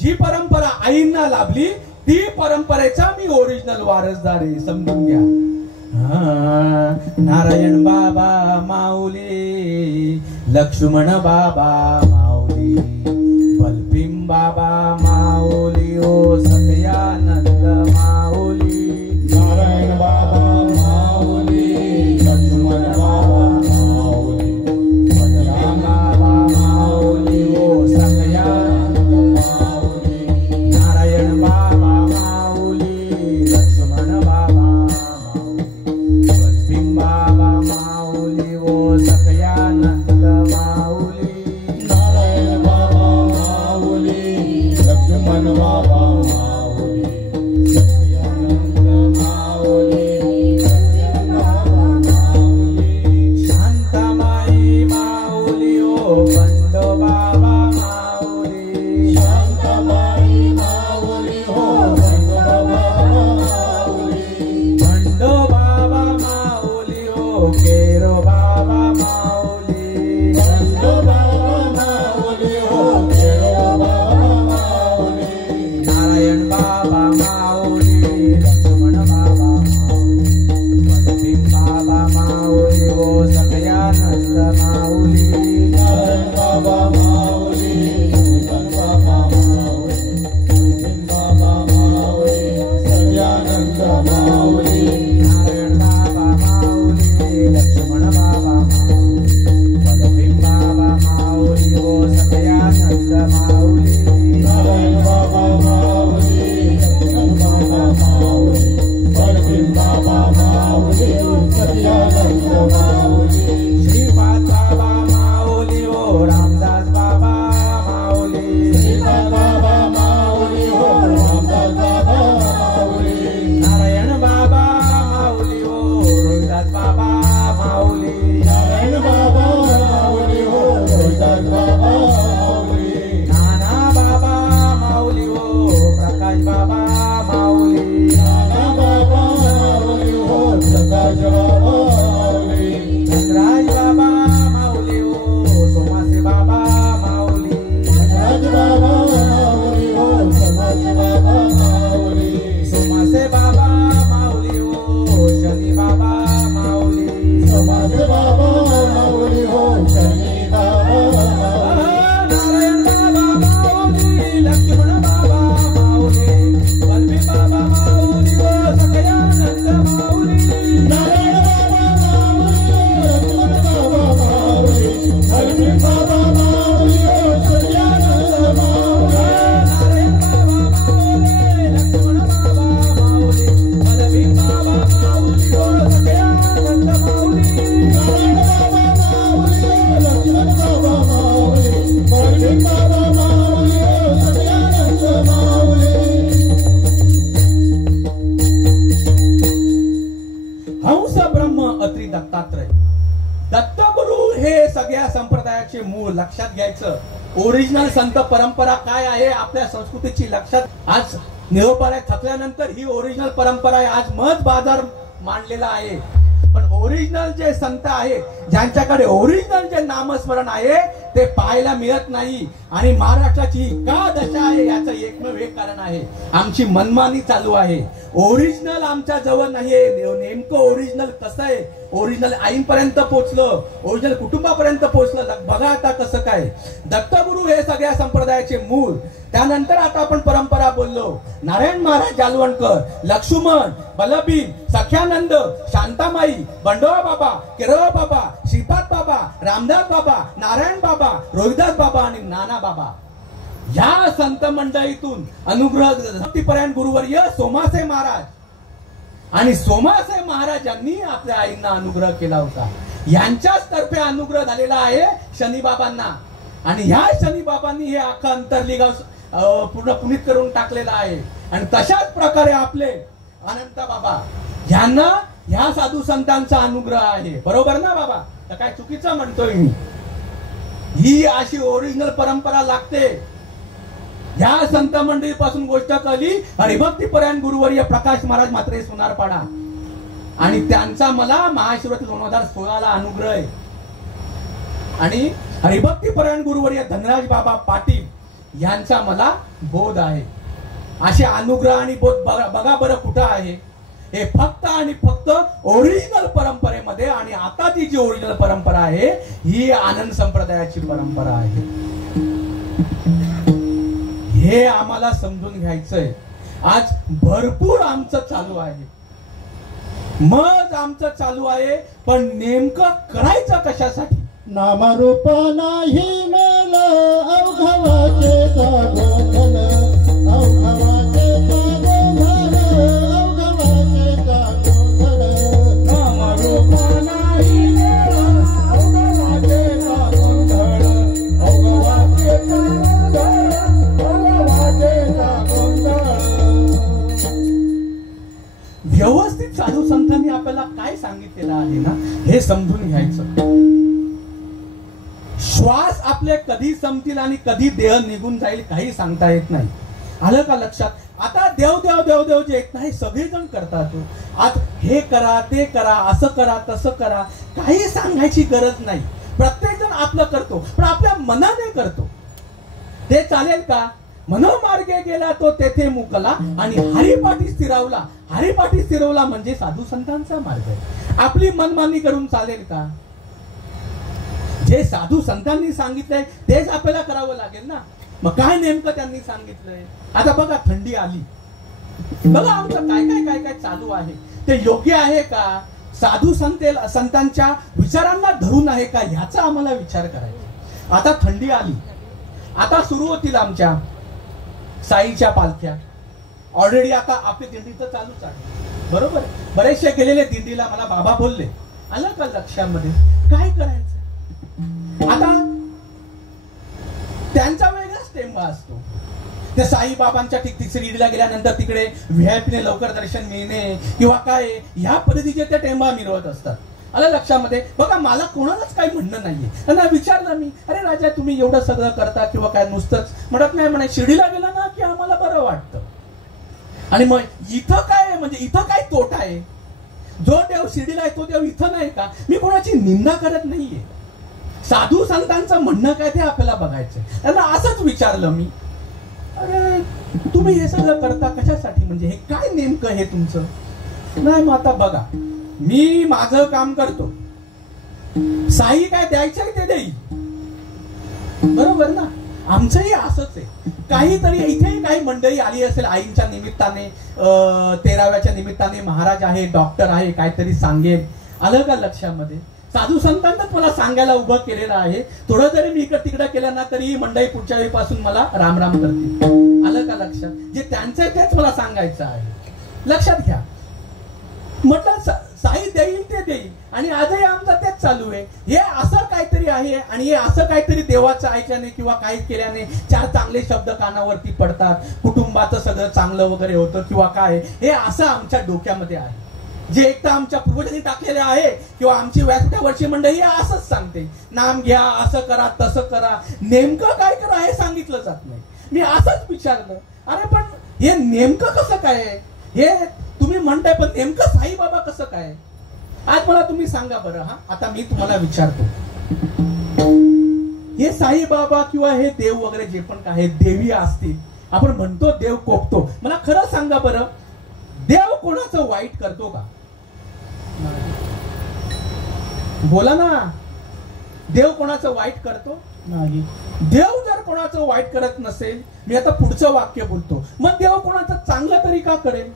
जी परंपरा आईंना लाभली ती परंपरेचा मी ओरिजिनल वारसदार आहे. समजून घ्या. नारायण बाबा माऊली, लक्ष्मण बाबा माऊली, बलभीम बाबा माऊली, ओ सत्यानंद माऊली. नारायण बाबा माऊली, लक्ष्मण बाबा माऊली, बलभीम बाबा माऊली, ओ सत्यानंद माऊली. नारायण बाबा माऊली, लक्ष्मण बाबा माऊली. रोहिदास बाबा माऊली, नारायण बाबा माऊली हो, रोहिदास बाबा माऊली, नाना बाबा माऊली हो, प्रकाश बाबा माऊली, नाना बाबा माऊली हो, प्रकाश बाबा माऊली, धनराज बाबा माऊली हो, सोमासे बाबा माऊली, राज बाबा माऊली हो, समाज बाबा माऊली, सोमासे बाबा माऊली हो, शनी बाबा माऊली, समाज बाबा माऊली हो, शनी बाबा माऊली, नारायण बाबा माऊली, लक्ष्मण बाबा माऊली, वल्मी बाबा माऊली हो, सगळ्यानंद माऊली, नारायण बाबा माऊली, लक्ष्मण बाबा माऊली, हरमी बाबा माऊली हो, सगळ्यानंद माऊली, नारायण बाबा माऊली, लक्ष्मण बाबा माऊली, वल्मी बाबा माऊली हो, सगळ्यानंद माऊली, नारायण बाबा माऊली, लक्ष्मण बाबा माऊली, हरमी बाबा माऊली हो, सगळ्यानंद माऊली. हंस ब्रह्म अत्री दत्तात्रय. दत्तगुरु हे सगळ्या संप्रदायाचे मूळ. लक्षात घ्यायचं, ओरिजिनल संत परंपरा काय आहे आपल्या संस्कृतीची लक्षात. आज निरोपाऱ्या थकल्यानंतर ही ओरिजिनल परंपरा आहे. आज मध बाजार मांडलेला आहे, पण ओरिजिनल जे संत आहेत, ज्यांच्याकडे ओरिजिनल जे नामस्मरण आहे ते पाहायला मिळत नाही. आणि महाराष्ट्राची का दशा आहे याचं एकमेव एक कारण आहे, आमची मनमानी चालू आहे. ओरिजिनल आमच्या जवळ नाहीये. नेमकं ओरिजिनल कसं आहे, ओरिजिनल आईंपर्यंत पोहोचलं, ओरिजिनल कुटुंबापर्यंत पोहोचलं. बघा आता कसं काय. दत्तगुरु हे सगळ्या संप्रदायाचे मूळ. त्यानंतर आता आपण परंपरा बोललो. नारायण महाराज जालवणकर, लक्ष्मण, बलबीन, सख्यानंद, शांतामाई, बंडोबा बाबा, केरळ बाबा, श्रीपाद बाबा, रामदास बाबा, नारायण बाबा, रोहिदास बाबा आणि नाना बाबा, या संत मंडळीतून अनुग्रह भक्तिपरायण गुरुवर्य सोमासे महाराज आणि सोमासे महाराज यांनी आपल्या आईंना अनुग्रह केला होता. यांच्याच तर्फे अनुग्रह झालेला आहे शनी बाबांना. आणि ह्या शनी बाबांनी हे अख्खा अंतरलिगाव पूर्ण पुनीत करून टाकलेला आहे. आणि तशाच प्रकारे आपले अनंत बाबा यांना ह्या साधू संतांचा अनुग्रह आहे. बरोबर ना बाबा? तर काय चुकीचं म्हणतोय मी? ही अशी ओरिजिनल परंपरा लागते. या संत मंडळी पासून गोष्ट कळली. हरिभक्तीपरायण गुरुवर्य प्रकाश महाराज मात्रे सोनारपाडा, आणि त्यांचा मला महाशिवरात्री 2016 अनुग्रह आहे. आणि हरिभक्तीपरायण गुरुवर्य धनराज बाबा पाटील यांचा मला बोध आहे. असे अनुग्रह आणि बोध बघा बरं कुठं आहे. हे फक्त आणि फक्त ओरिजिनल परंपरेमध्ये. आणि आता ती जी ओरिजिनल परंपरा आहे ही आनंद संप्रदायाची परंपरा आहे. हे आम्हाला समजून घ्यायचंय. आज भरपूर आमचं चालू आहे, मग आमचं चालू आहे, पण नेमकं करायचं कशासाठी? नामरूप नाही मेल अवघवाचे गोंधळ, अवघवाचे गोंधळ, अवघवाचे गोंधळ. नामरूप नाही मेल अवघवाचे गोंधळ, अवघवाचे गोंधळ, अवघवाचे गोंधळ. व्यवस्थित साधू संतांनी आपल्याला काय सांगितलेलं आहे ना, हे समजून घ्यायचं. श्वास आपले कधी संपतील आणि कधी देह निघून जाईल काही सांगता येत नाही. आलं का लक्षात? आता देव देव देव देव जे येत नाही सगळेजण करतात. आज हे करा, ते करा, असं करा, तसं करा, काही सांगायची गरज नाही. प्रत्येक जण आपलं करतो, पण आपल्या मनाने करतो. ते चालेल का? मनोमार्गे गेला तो तेथे मुकला आणि हरिपाठी स्थिरावला. हरिपाठी स्थिरवला म्हणजे साधू संतांचा मार्ग आहे. आपली मनमानी करून चालेल का? जे साधू संतांनी सांगितलंय तेच आपल्याला करावं लागेल ना. मग काय नेमकं त्यांनी सांगितलंय? आता बघा, थंडी आली, बघा आमचं काय काय काय काय चालू आहे ते योग्य आहे का? साधू संतांच्या विचारांना धरून आहे का? ह्याचा आम्हाला विचार करायचा. आता थंडी आली, आता सुरू होतील आमच्या साईच्या पालख्या. ऑलरेडी आता आपली दिंडी तर चालूच आहे, बरोबर? बरेचसे गेलेले दिंडीला मला बाबा बोलले. आलं का लक्षामध्ये? काय करायचं आता? त्यांचा वेगळाच टेंबा असतो. त्या साईबाबांच्या ठिकठिक शिर्डीला गेल्यानंतर तिकडे व्हीआयपीने लवकर दर्शन मिळणे किंवा काय ह्या पद्धतीचे त्या टेंबा मिरवत असतात. आलं लक्षामध्ये? बघा, मला कोणालाच काही म्हणणं नाहीये. त्यांना विचारलं मी, अरे राजा तुम्ही एवढं सगळं करता किंवा काय नुसतंच म्हणत नाही म्हणे, शिर्डीला गेला ना की आम्हाला बरं वाटतं. आणि मग इथं काय म्हणजे इथं काय तोटा आहे? जो देव शिर्डीला आहे तो देव इथं नाही का? मी कोणाची निंदा करत नाहीये. साधू संतांचं म्हणणं काय ते आपल्याला बघायचं. त्यांना असंच विचारलं मी, अरे तुम्ही हे सगळं करता कशासाठी? म्हणजे हे काय नेमकं हे तुमचं? नाही मग आता बघा, मी माझं काम करतो, साई काय द्यायचंय ते देईल, बरोबर ना? आमचंही असंच आहे. काहीतरी इथेही काही मंडळी आली असेल आईंच्या निमित्ताने, 13व्याच्या निमित्ताने, महाराज आहे, डॉक्टर आहे, काहीतरी सांगेल. आलं का लक्षामध्ये? साधू संतांनाच मला सांगायला उभं केलेलं आहे. थोडं जरी मी इकडे तिकडे केलं ना तरी मंडळी पुढच्या वेळीपासून मला राम राम करतील. आलं का लक्षात? जे त्यांचं तेच मला सांगायचं आहे. लक्षात घ्या. म्हटलं साई देईल ते देईल, आणि आजही आमचं तेच चालू आहे. हे असं काहीतरी आहे आणि हे असं काहीतरी देवाचं ऐकल्याने किंवा काही केल्याने 4 चांगले शब्द कानावरती पडतात, कुटुंबाचं सगळं चांगलं वगैरे होतं किंवा काय, हे असं आमच्या डोक्यामध्ये आहे. जे एकदा आमच्या पूर्वजांनी टाकलेले आहे किंवा आमची व्यासपीठावरची मंडळी असंच सांगते, नाम घ्या, असं करा, तसं करा. नेमकं काय करा हे सांगितलं जात नाही. मी असंच विचारलं, अरे पण हे नेमकं कसं काय आहे? हे तुम्ही म्हणताय पण नेमकं साईबाबा कसं काय? आज मला तुम्ही सांगा बरं. हा, आता मी तुम्हाला विचारतो, हे साईबाबा किंवा हे देव वगैरे जे पण काय देवी असतील, आपण म्हणतो देव कोपतो, मला खरं सांगा बरं, देव कोणाचं वाईट करतो का? बोला ना. देव कोणाचं वाईट करतो? नाही. देव जर कोणाचं वाईट करत नसेल, मी आता पुढचं वाक्य बोलतो, मग देव कोणाचं चांगलं तरी का करेल?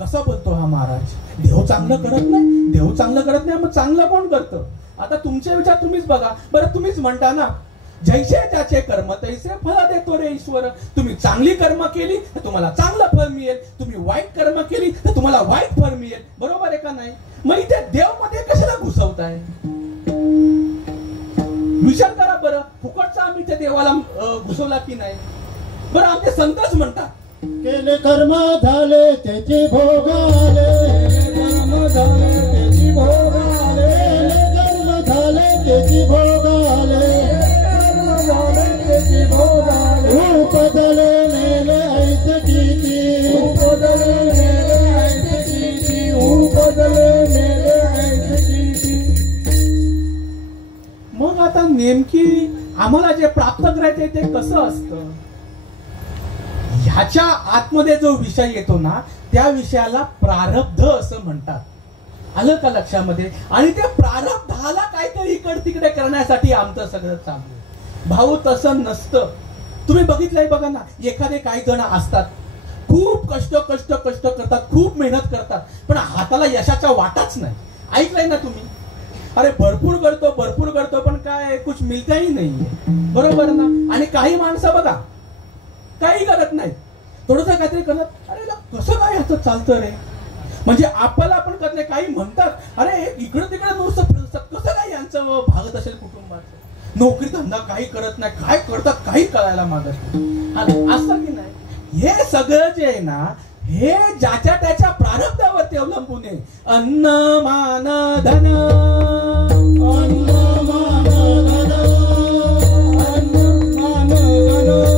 कसा बोलतो हा महाराज? देव चांगलं करत नाही, देव चांगलं करत नाही, मग चांगलं कोण करतं? आता तुमचे विचार तुम्हीच बघा बरं. तुम्हीच म्हणता ना, जैसे त्याचे कर्म तैसे फळ देतो रे ईश्वर. तुम्ही चांगली कर्म केली तर तुम्हाला चांगलं फळ मिळेल, तुम्ही वाईट कर्म केली तर तुम्हाला वाईट फळ मिळेल. बरोबर आहे का नाही? मग इथे देव मध्ये कशाला घुसवताय? विचार करा बरं. फुकटचा आम्ही त्या देवाला घुसवला की नाही? बरं, आमचे संतच म्हणतात, केले कर्म झाले त्याचे भोग आले, कर्म झाले त्याची भोग आले, कर्म झाले त्याची भोग आले, कर्म झाले त्याची भोग आले. उपदले मेले ऐसे कीची, उपदले मेले ऐसे कीची, उपदले मेले ऐसे कीची. मग आता नेमकी आम्हाला जे प्राप्त करायचंय ते कसं असतं? ह्याच्या आतमध्ये जो विषय येतो ना, त्या विषयाला प्रारब्ध असं म्हणतात. आलं का लक्षामध्ये? आणि ते प्रारब्धाला काहीतरी इकड तिकडे करण्यासाठी आमचं सगळं चालू. भाऊ तसं नसतं. तुम्ही बघितलंय बघा ना, एखादे काही जण असतात, खूप कष्ट करतात, खूप मेहनत करतात, पण हाताला यशाचा वाटाच नाही. ऐकलंय ना तुम्ही? अरे भरपूर करतो पण काय कुछ मिळताही नाही. बरोबर ना? आणि काही माणसं बघा काही करत नाही, थोडस काहीतरी करत, अरे कसं काय ह्याचं चालतं रे? म्हणजे आपल्याला आपण करत नाही. काही म्हणतात, अरे इकडं तिकडे नुसतं कसं काय यांचं भागत असेल कुटुंबाचं? नोकरी धंदा काही करत नाही, काय करतात काही कळायला मागत नाही. असं की नाही? हे सगळं जे आहे ना, हे ज्याच्या त्याच्या प्रारब्धावरती अवलंबून आहे. अन्न मान धन, अन्न मान धन, अन्न मान धन,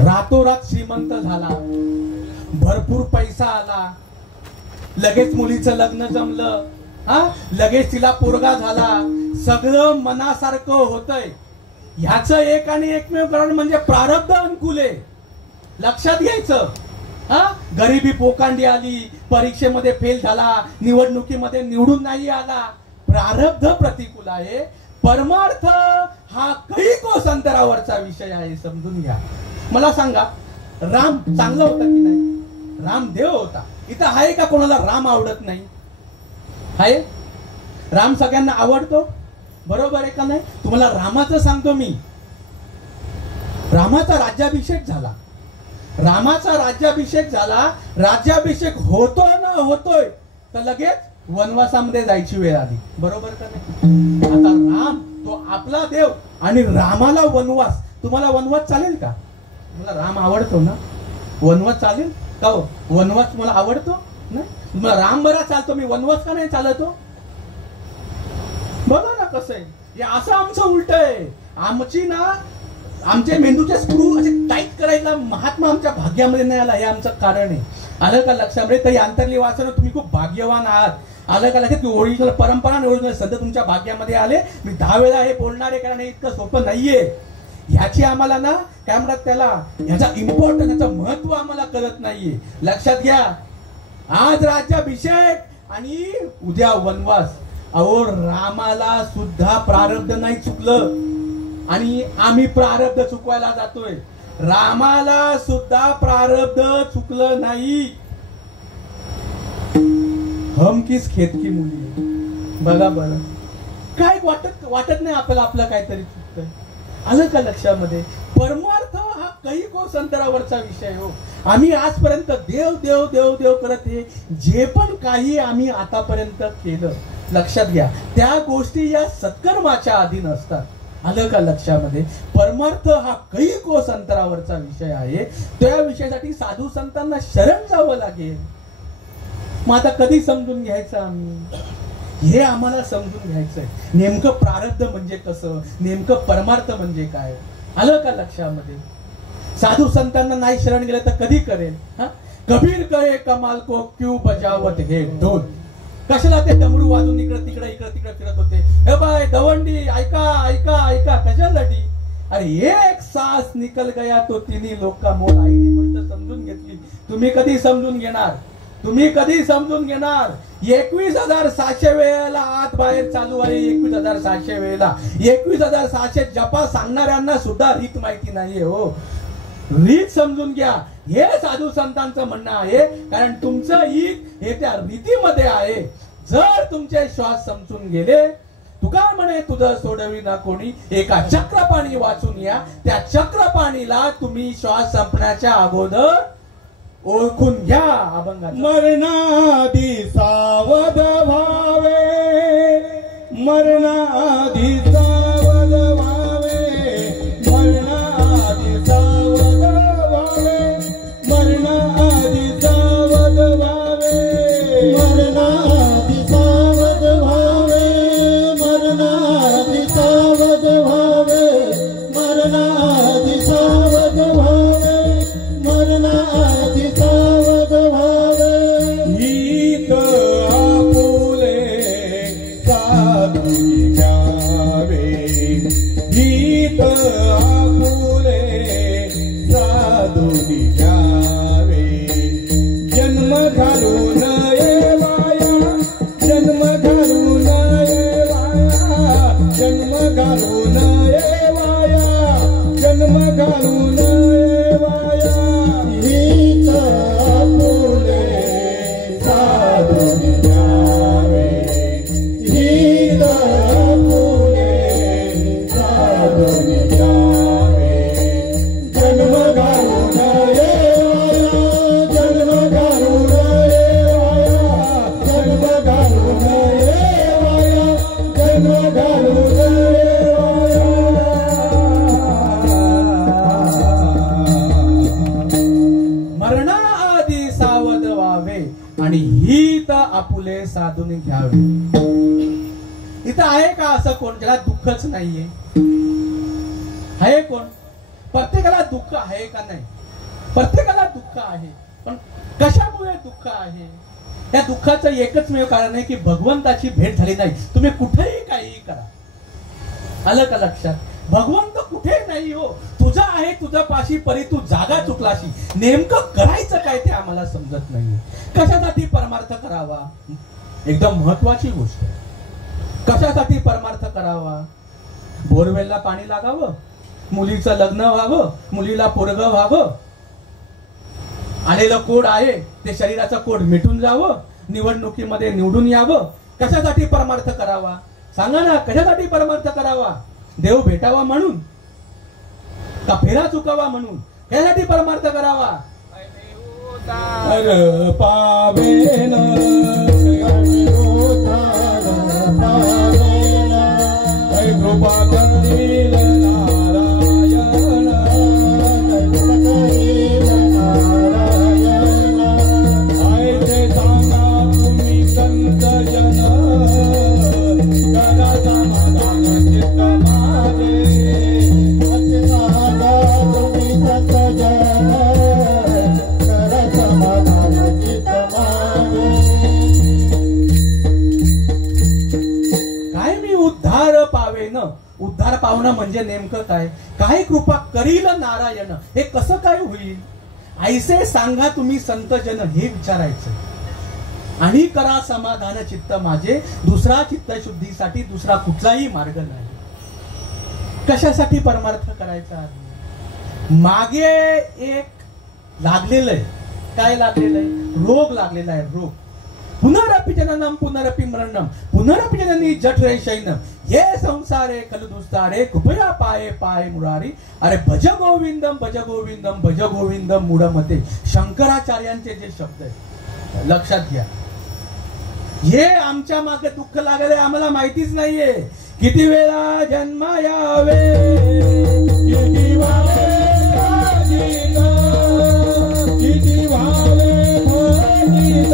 रातोरात श्रीमंत झाला, भरपूर पैसा आला, लगेच मुलीचं लग्न जमलं, लगेच तिला पोरगा झाला, सगळं मनासारखं होतंय. ह्याचं एक आणि एकमेव कारण म्हणजे प्रारब्ध अनुकूल आहे. लक्षात घ्यायचं. गरिबी पोकांडी आली, परीक्षेमध्ये फेल झाला, निवडणुकीमध्ये निवडून नाही आला, प्रारब्ध प्रतिकूल आहे. परमार्थ हा कैकोस अंतरावरचा विषय आहे, समजून घ्या. मला सांगा, राम चांगला होता की नाही? राम देव होता. इथं आहे का कोणाला राम आवडत नाही? आहे. राम सगळ्यांना आवडतो, बरोबर आहे का नाही? तुम्हाला रामाचं सांगतो मी. रामाचा राज्याभिषेक झाला. रामाचा राज्याभिषेक झाला. राज्याभिषेक होतो ना होतोय तर लगेच वनवासामध्ये जायची वेळ आली, बरोबर का नाही? आता राम तो आपला देव आणि रामाला वनवास. तुम्हाला वनवास चालेल का? मला राम आवडतो ना, वनवास चालेल का हो? वनवास तुम्हाला आवडतो नाही? तुम्हाला राम बरा चालतो, मी वनवास का नाही चालतो? बघा ना कसं आहे. हे असं आमचं उलट आहे. आमची ना आमच्या मेंदूचे स्क्रू असे टाईट करायला महात्मा आमच्या भाग्यामध्ये नाही आला. हे आमचं कारण आहे. आलं का लक्षामध्ये? तरी अंतर्ली वाचन तुम्ही खूप भाग्यवान आहात. आलं का लक्षात? ओरिजिनल परंपरा आणि ओरिजिनल संत तुमच्या भाग्यामध्ये आले. मी 10 वेळा हे बोलणार आहे कारण हे इतकं सोपं नाहीये. ह्याची आम्हाला ना काय म्हणतात त्याला, ह्याचा इम्पॉर्टन्स, ह्याचं महत्व आम्हाला कळत नाहीये. लक्षात घ्या, आज राज्याभिषेक आणि उद्या वनवास. अहो रामाला सुद्धा प्रारब्ध नाही चुकलं आणि आम्ही प्रारब्ध चुकवायला जातोय. रामाला सुद्धा प्रारब्ध चुकलं नाही. हम किस खेत की मुली. बघा बरं, काय वाटत नाही आपल्याला आपलं काहीतरी चुकतंय. आलं का लक्षामध्ये? परमार्थ हा कैकोस अंतरावरचा विषय हो. आम्ही आजपर्यंत देव देव देव देव करत हे जे पण काही आम्ही आतापर्यंत केलं, लक्षात घ्या, त्या गोष्टी या सत्कर्माच्या अधीन असतात. आलं का लक्षामध्ये? परमार्थ हा कैकोस अंतरावरचा विषय आहे. त्या विषयासाठी साधू संतांना शरण जावं लागेल. मग आता कधी समजून घ्यायचं आम्ही? हे आम्हाला समजून घ्यायचंय. नेमकं प्रारब्ध म्हणजे कसं, नेमकं परमार्थ म्हणजे काय. आलं का लक्षामध्ये? साधू संतांना नाही शरण गेलं तर कधी करेल? कबीर कहे कमाल को क्यों बजावत हे ढोल. कशाला ते डमरू वाजून इकडे तिकडे फिरत होते? हे बाय दवंडी, ऐका ऐका ऐका. कशासाठी? अरे एक सास निकल गया तो तिन्ही लोक का मोल. आईने गोष्ट समजून घेतली. तुम्ही कधी समजून घेणार? तुम्ही कधी समजून घेणार? 21,600 वेळेला आत बाहेर चालू आहे. 21,600 वेळेला 21,600 जपा सांगणाऱ्यांना सुद्धा रीत माहिती नाहीये हो. रीत समजून घ्या. हे साधू संतांचं म्हणणं आहे. कारण तुमचं ईद हे त्या रीतीमध्ये आहे. जर तुमचे श्वास समजून गेले, तुका म्हणे तुझं सोडवी ना कोणी, एका चक्रपाणी वाचून या. त्या चक्रपाणीला तुम्ही श्वास संपण्याच्या अगोदर ओळखून घ्या. अभंगात मरणाधी सावध व्हावे, मरणाधी सावध व्हावे, मरणाधी सावध व्हावे, मरणाधी सावध व्हावे, मरणाधी सावध व्हावे, मरणाधी सावध व्हावे, मरणाधी सावध व्हावे, मरणाधी सावध व्हावे. हित आपुले साधुनी घ्यावे, हित आपुले साधुनी घ्यावे. जन्म घालून येवाया, जन्म घालून येवाया, जन्म घालून येवाया, जन्म घालून येवाया. हित आपुले साधुनी घ्यावे, हित आपुले साधुनी घ्यावे. जन्म घालून येवाया, जन्म घालून येवाया, जन्म घालून येवाया, जन्म घालून येवाया. मरणाआधी सावध व्हावे आणि हित आपुले साधून घ्यावे. इथं आहे का असं कोण ज्याला दुःखच नाहीये? आहे कोण? प्रत्येकाला दुःख आहे का नाही? प्रत्येकाला दुःख आहे. पण कशामुळे दुःख आहे? त्या दुःखाचं एकच कारण आहे की भगवंताची भेट झाली नाही. तुम्ही कुठेही काही करा. आलं का लक्षात? भगवंत कुठे नाही हो. तुझा आहे तुझ्या पाशी, परी तू जागा चुकलाशी. नेमकं करायचं काय ते आम्हाला समजत नाही. कशासाठी परमार्थ करावा? एकदम महत्वाची गोष्ट. कशासाठी परमार्थ करावा? बोरवेलला पाणी लागावं, मुलीचं लग्न व्हावं, मुलीला पोरग व्हावं, आलेलं कोड आहे ते शरीराचं कोड मिटून जावं, निवडणुकीमध्ये निवडून यावं, कशासाठी परमार्थ करावा सांगा ना, कशासाठी परमार्थ करावा? देव भेटावा म्हणून का फेरा चुकावा म्हणून? कशासाठी परमार्थ करावा? हर पावेन कृपा करील नारायण ऐसे सांगा तुम्ही संत जन करा समाधान चित्त माझे काय मी उद्धार पावेन? उद्धार पावणं म्हणजे नेमकं काय? काय कृपा करील नारायण, हे कसं काय होईल? ऐसे सांगा तुम्ही संत जन, हे विचारायचं आणि करा समाधान चित्त माझे. दुसरा चित्तशुद्धीसाठी दुसरा कुठलाही मार्ग नाही. कशासाठी परमार्थ करायचा? मागे एक लागलेलं आहे. काय लागलेलं आहे? रोग लागलेला आहे. रोग. पुनरपि जननम पुनरपि मरणम पुनरपि जननी जठरे शयनम हे संसारे कलुदुस्तारे कृपया पाये पाये मुरारी. अरे भज गोविंदम भज गोविंदम भज गोविंदम मूढमते. शंकराचार्यांचे जे शब्द आहेत लक्षात घ्या. हे आमच्या मागे दुःख लागले आम्हाला माहितीच नाहीये. किती वेळा जन्म यावे, किती वावे भाजीत, किती वावे भाजीत,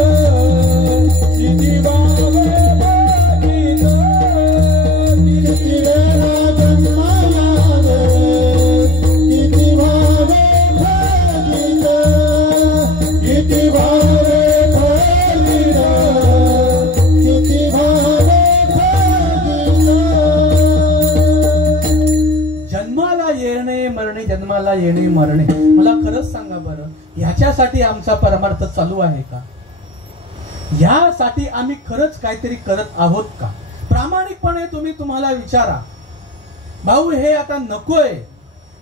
किती वावे भाजीत, किती वेळा जन्म यावे, किती वावे भाजीत, किती वावे भाजीत, किती वावे जन्माला येणे मरणे, जन्माला येणे मरणे. मला खरंच सांगा बरं, ह्याच्यासाठी आमचा परमार्थ चालू आहे का? यासाठी आम्ही खरंच काहीतरी करत आहोत का? प्रामाणिकपणे तुम्ही तुम्हाला विचारा. भाऊ हे आता नकोय.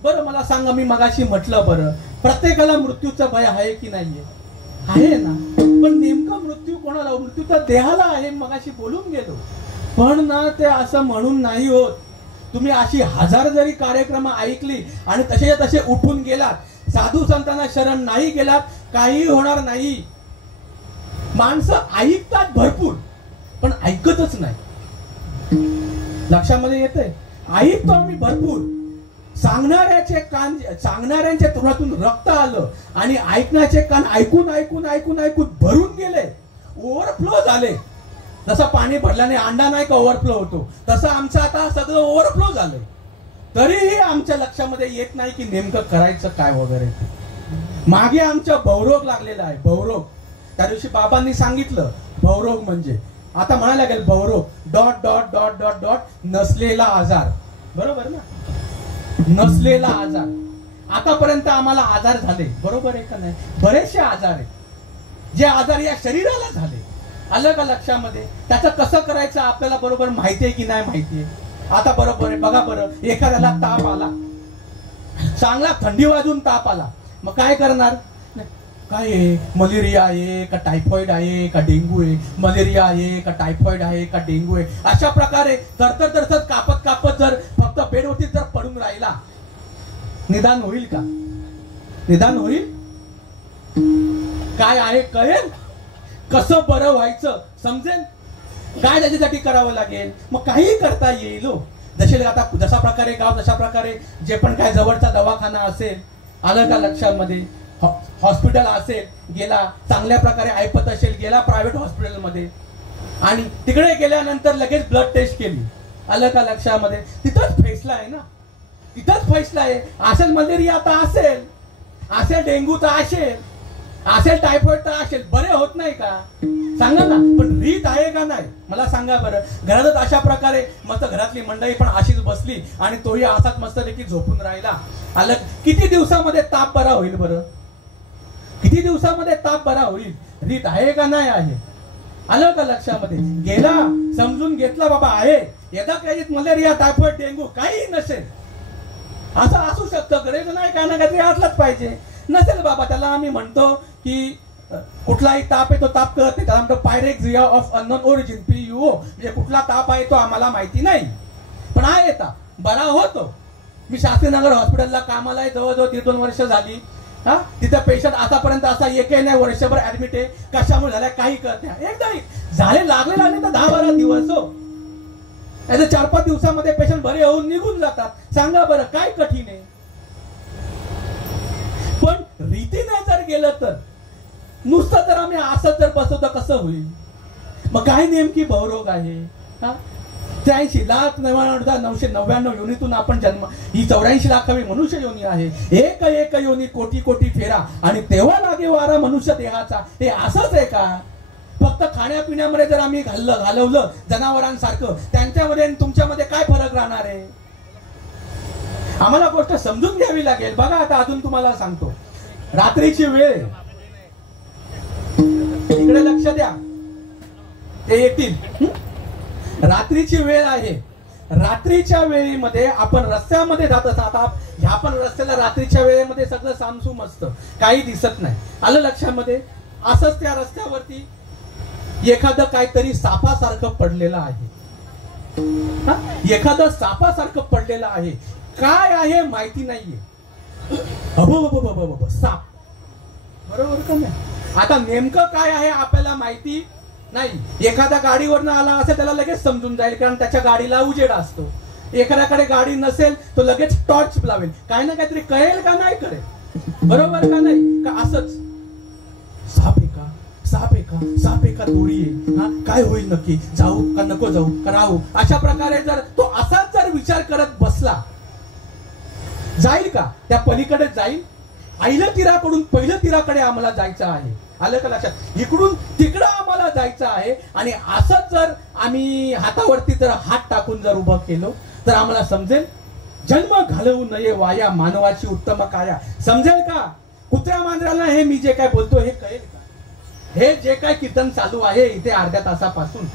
बरं मला सांगा, मी मगाशी म्हटलं बरं प्रत्येकाला मृत्यूचं भय आहे की नाहीये? आहे ना. पण नेमका मृत्यू कोणाला? मृत्यू तर देहाला आहे. मगाशी बोलून गेलो. पण ना ते असं म्हणून नाही होत. तुम्ही अशी 1000 जरी कार्यक्रम ऐकली आणि तसे तसे उठून गेलात, साधू संतांना शरण नाही गेलात, काही होणार नाही. माणसं ऐकतात भरपूर पण ऐकतच नाही. लक्षामध्ये येतंय? ऐकतो आम्ही भरपूर, सांगणाऱ्याचे कान, सांगणाऱ्यांच्या तोंडातून रक्त आलं आणि ऐकण्याचे कान ऐकून ऐकून ऐकून ऐकून भरून गेले, ओव्हरफ्लो झाले. जसं पाणी भरल्याने अंडा नाही का ओव्हरफ्लो होतो, तसं आमचं आता सगळं ओव्हरफ्लो झालंय. तरीही आमच्या लक्षामध्ये येत नाही की नेमकं करायचं काय वगैरे. मागे आमच्या भवरोग लागलेला आहे. भवरोग. त्या दिवशी बाबांनी सांगितलं भवरोग म्हणजे, आता म्हणायला लागेल भवरोग dot dot dot dot dot नसलेला आजार. बरोबर ना? नसलेला आजार. आतापर्यंत आम्हाला आजार झाले, बरोबर आहे का नाही? बरेचसे आजार आहेत जे आजार या शरीराला झाले. आलं का लक्षामध्ये? त्याचं कसं करायचं आपल्याला बरोबर माहितीये की नाही माहितीये? आता बरोबर आहे. बघा बरं, एखाद्याला ताप आला, चांगला थंडी वाजून ताप आला, मग काय करणार? काय आहे? मलेरिया आहे का टायफॉइड आहे का डेंग्यू आहे? मलेरिया आहे का टायफॉइड आहे का डेंग्यू आहे? अशा प्रकारे तरतर तरतर कापत कापत जर फक्त बेडवरती जर पडून राहिला, निदान होईल का? निदान होईल? काय आहे कळेल? कसं बरं व्हायचं समजेल? काय त्याच्यासाठी करावं लागेल? मग काही करता येईल. जसे आता जशा प्रकारे गाव, जशा प्रकारे जे पण काय जवळचा दवाखाना असेल, आलं का लक्षामध्ये? हॉस्पिटल असेल, गेला चांगल्या प्रकारे ऐपत असेल, गेला प्रायव्हेट हॉस्पिटलमध्ये आणि तिकडे गेल्यानंतर लगेच ब्लड टेस्ट केली, आलं का लक्षामध्ये? तिथंच फैसला आहे ना, तिथंच फैसला आहे. असेल मलेरिया तर असेल, असेल डेंग्यू तर असेल, असेल टायफॉइड तर असेल, बरे होत नाही का? सांगा ना. पण रीत आहे का नाही मला सांगा बरं. घरातच अशा प्रकारे मस्त घरातली मंडळी पण अशीच बसली आणि तोही असाच मस्तपैकी झोपून राहिला. आलं किती दिवसामध्ये ताप बरा होईल बरं? किती दिवसामध्ये ताप बरा होईल? रीत आहे का नाही आहे? आलं का लक्षामध्ये? गेला, समजून घेतला बाबा आहे, यदा काही मलेरिया टायफॉइड डेंग्यू काही नसेल, असं असू शकतं. गरज नाही, काय ना काहीतरी असलंच पाहिजे. नसेल बाबा, त्याला आम्ही म्हणतो की कुठलाही ताप आहे तो ताप कळत नाही, त्याला म्हणतो पायरेक्झिया ऑफ अननोन ओरिजिन, PUO, म्हणजे कुठला ताप आहे तो आम्हाला माहिती नाही, पण आहे ताप बरा होतो. मी शास्त्रीनगर हॉस्पिटलला कामाला आहे, जवळजवळ 1.5-2 वर्ष झाली. हा, तिथं पेशंट आतापर्यंत असा एकही नाही वर्षभर ऍडमिट आहे, कशामुळे झालाय काही कळत नाही. एकदा झाले लागले तर 10-12 दिवस हो, 4-5 दिवसामध्ये पेशंट बरे होऊन निघून जातात. सांगा बरं काय कठीण आहे. पण रीतीने जर गेलं तर नुसतं जर आम्ही असं जर बसवतो कसं होईल. मग काय नेमकी भवरोग आहे. 83,99,999 योनीतून आपण जन्म, ही 84 लाखावी मनुष्य योनी आहे. एक एक योनी कोटी कोटी फेरा आणि तेव्हा लागे वारा मनुष्य देहाचा. हे असंच आहे का. फक्त खाण्यापिण्यामध्ये जर आम्ही घालवलं जनावरांसारखं, त्यांच्यामध्ये आणि तुमच्यामध्ये काय फरक राहणार आहे. आम्हाला गोष्ट समजून घ्यावी लागेल. बघा आता अजून तुम्हाला सांगतो, रात्रीची वेळ, इकडे लक्ष द्या, ते येतील. रात्रीची वेळ आहे. रात्रीच्या वेळेमध्ये आपण रस्त्यामध्ये जात असतात. ह्या पण रस्त्याला रात्रीच्या वेळेमध्ये सगळं सामसूम असतं, काही दिसत नाही. आलं लक्षामध्ये. असंच त्या रस्त्यावरती एखादं काहीतरी सापासारखं पडलेलं आहे. एखादं सापासारखं पडलेलं आहे. काय आहे माहिती नाहीये. साप, बरोबर का नाही. आता नेमकं काय आहे आपल्याला माहिती नाही. एखाद्या गाडीवरनं आला असेल त्याला लगेच समजून जाईल, कारण त्याच्या गाडीला उजेड असतो. एखाद्याकडे गाडी नसेल तो लगेच टॉर्च लावेल, काही ना काहीतरी कळेल का नाही कळेल, बरोबर का नाही. का असंच साप आहे का, साप आहे का, साप आहे का, दोरी आहे, हा काय होईल नक्की, जाऊ का नको जाऊ का राहू. अशा प्रकारे जर तो असाच जर विचार करत बसला, जाईल का त्या पलीकडे जाईल. आईलं तीराकडून पहिलं तीराकडे आम्हाला जायचं आहे. आलं का लक्षात. इकडून तिकडं आम्हाला जायचं आहे. आणि असंच जर आम्ही हातावरती जर हात टाकून जर उभं केलो तर आम्हाला समजेल, जन्म घालवू नये वाया मानवाची उत्तम काया. समजेल का. कुत्र्या मांजराला हे मी जे काय बोलतो हे कळेल का. हे जे काय कीर्तन चालू आहे इथे अर्ध्या तासापासून,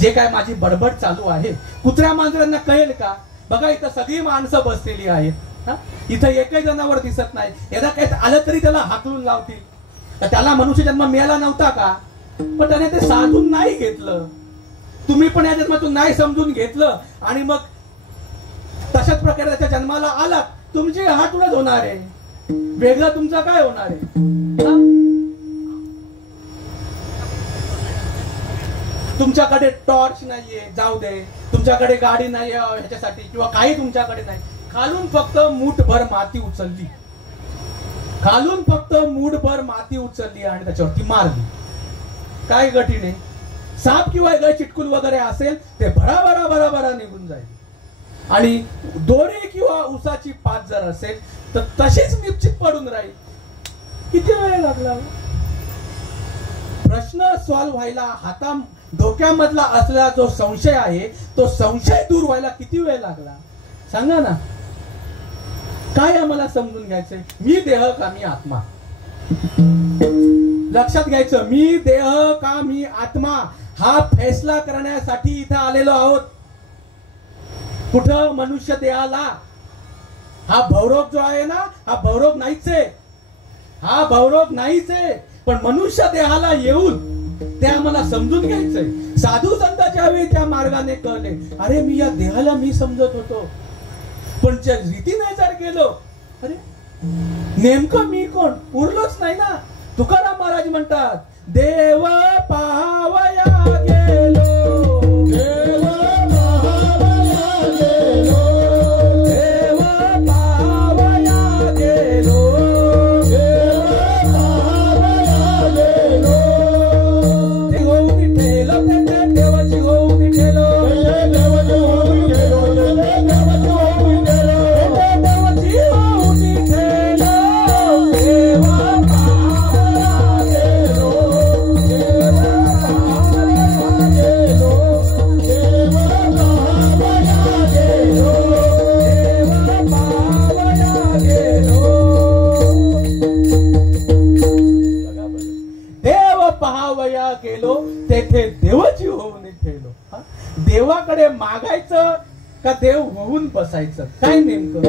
जे काय माझी बडबड चालू आहे, कुत्र्या मांजरांना कळेल का. बघा इथं सगळी माणसं बसलेली आहेत. इथं एकही जनावर दिसत नाही. एकदा काही आलं तरी त्याला हाकलून लावतील. तर त्याला मनुष्य जन्म मिळाला नव्हता का, पण त्याने ते साधून नाही घेतलं. तुम्ही पण या जन्मातून नाही समजून घेतलं आणि मग तशाच प्रकारे त्याच्या जन्माला आलात. तुमची हातूनच होणार आहे, वेगळं तुमचं काय होणार आहे. तुमच्याकडे टॉर्च नाहीये, जाऊ दे. तुमच्याकडे गाडी नाही ह्याच्यासाठी किंवा काही तुमच्याकडे नाही. खालून फक्त मूठभर माती उचलली, खालून फक्त मूठभर माती उचलली आणि त्याच्यावरती मारली. काय कठीण आहे. साप किंवा चिटकूल वगैरे असेल ते भरा निघून जाईल. आणि दोरी किंवा उसाची पात जर असेल तर तशीच निश्चित पडून राहील. किती वेळ लागला. प्रश्न सॉल्व्ह व्हायला, डोक्यामधला असलेला जो संशय आहे तो संशय दूर व्हायला किती वेळ लागला सांगा ना. काय आम्हाला समजून घ्यायचंय. मी देह का मी आत्मा. लक्षात घ्यायचं, मी देह का मी आत्मा हा फैसला करण्यासाठी इथं आलेलो आहोत. कुठं मनुष्य देहाला. हा भवरोग जो आहे ना, हा भवरोग नाहीच आहे, हा भवरोग नाहीच आहे. पण मनुष्य देहाला येऊन ते आम्हाला समजून घ्यायचंय. साधू संत ज्यावेळी त्या मार्गाने कळले, अरे मी या देहाला मी समजत होतो, पण ज्या रीतीने जर गेलो, अरे नेमकं मी कोण उरलोच नाही ना. तुकाराम महाराज म्हणतात, देव पाहावया गेलो, देव पाहावया गेलो, देव पाहावया गेलो, देव पाहावया गेलो. देवाची होऊन ठेलो, देवाची होऊन ठेलो, देवाची होऊन ठेलो, देवाची होऊन ठेलो. देवा पाहावया गेलो, देवा पाहावया गेलो, देवा पाहावया गेलो, देवा पाहावया गेलो. देव पाहावया गेलो, तेथे देवाची होऊन ठेलो. देवाकडे मागायचं का देव होऊन बसायचं, काय नेमकं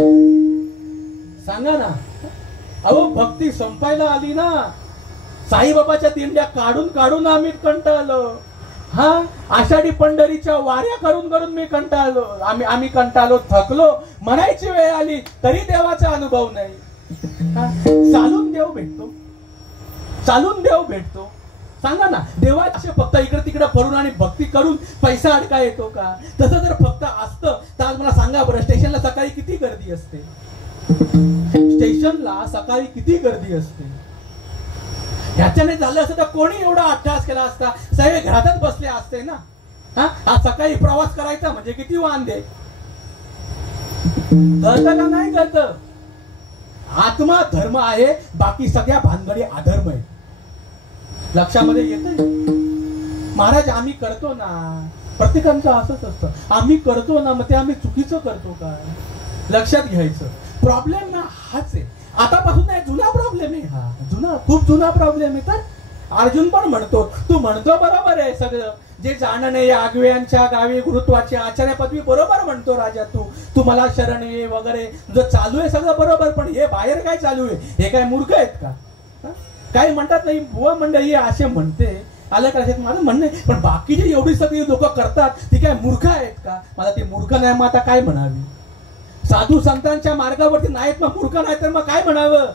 सांगा ना. अहो भक्ती संपायला आली ना, साईबाबाच्या दिंड्या काढून काढून आम्ही कंटाळलो. हा, आषाढी पंढरीच्या वाऱ्या करून करून मी कंटाळलो. आम्ही कंटाळलो, थकलो. म्हणायची वेळ आली तरी देवाचा अनुभव नाही. चालून देव भेटतो, चालून देव भेटतो. सांगा ना, देवा असे फक्त इकडे तिकडे फिरून आणि भक्ती करून पैसा अडका येतो का? तसं जर फक्त असतं तर आज मला सांगा बरं, स्टेशनला सकाळी किती गर्दी असते? स्टेशनला सकाळी किती गर्दी असते? ह्याच्याने झालं असतं तर कोणी एवढा अट्टहास केला असता? सगळे घरातच बसले असते ना. हा, सकाळी प्रवास करायचा म्हणजे किती वांदे. कळतं का नाही कळतं? आत्मा धर्म आहे, बाकी सगळ्या भानगडी अधर्म आहे. लक्षामध्ये येतंय? महाराज आम्ही करतो ना, प्रत्येकांचं असंच असतं, आम्ही करतो ना, मग ते आम्ही चुकीचं करतो का? लक्षात घ्यायचं. प्रॉब्लेम ना हाच आहे. आतापासून नाही, जुना प्रॉब्लेम आहे हा. जुना, खूप जुना प्रॉब्लेम आहे. तर अर्जुन पण म्हणतो, तू म्हणतो बरोबर आहे सगळं. जे जाणणे आगव्यांच्या गावी गुरुत्वाची आचार्य पदवी बरोबर म्हणतो राजा. तू मला शरण ये वगैरे, तुझं चालू आहे सगळं बरोबर. पण हे बाहेर काय चालू आहे? हे काय मूर्ख आहेत का? काही म्हणतात नाही, बुवा मंडळी असे म्हणते, आलं का? माझं म्हणणं आहे, पण बाकीची एवढी सगळी लोक करतात ती काय मूर्ख आहेत का? मला ते मूर्ख नाही, मग आता काय म्हणावी? साधू संतांच्या मार्गावरती नाहीत मग मूर्ख नाही तर मग काय म्हणावं?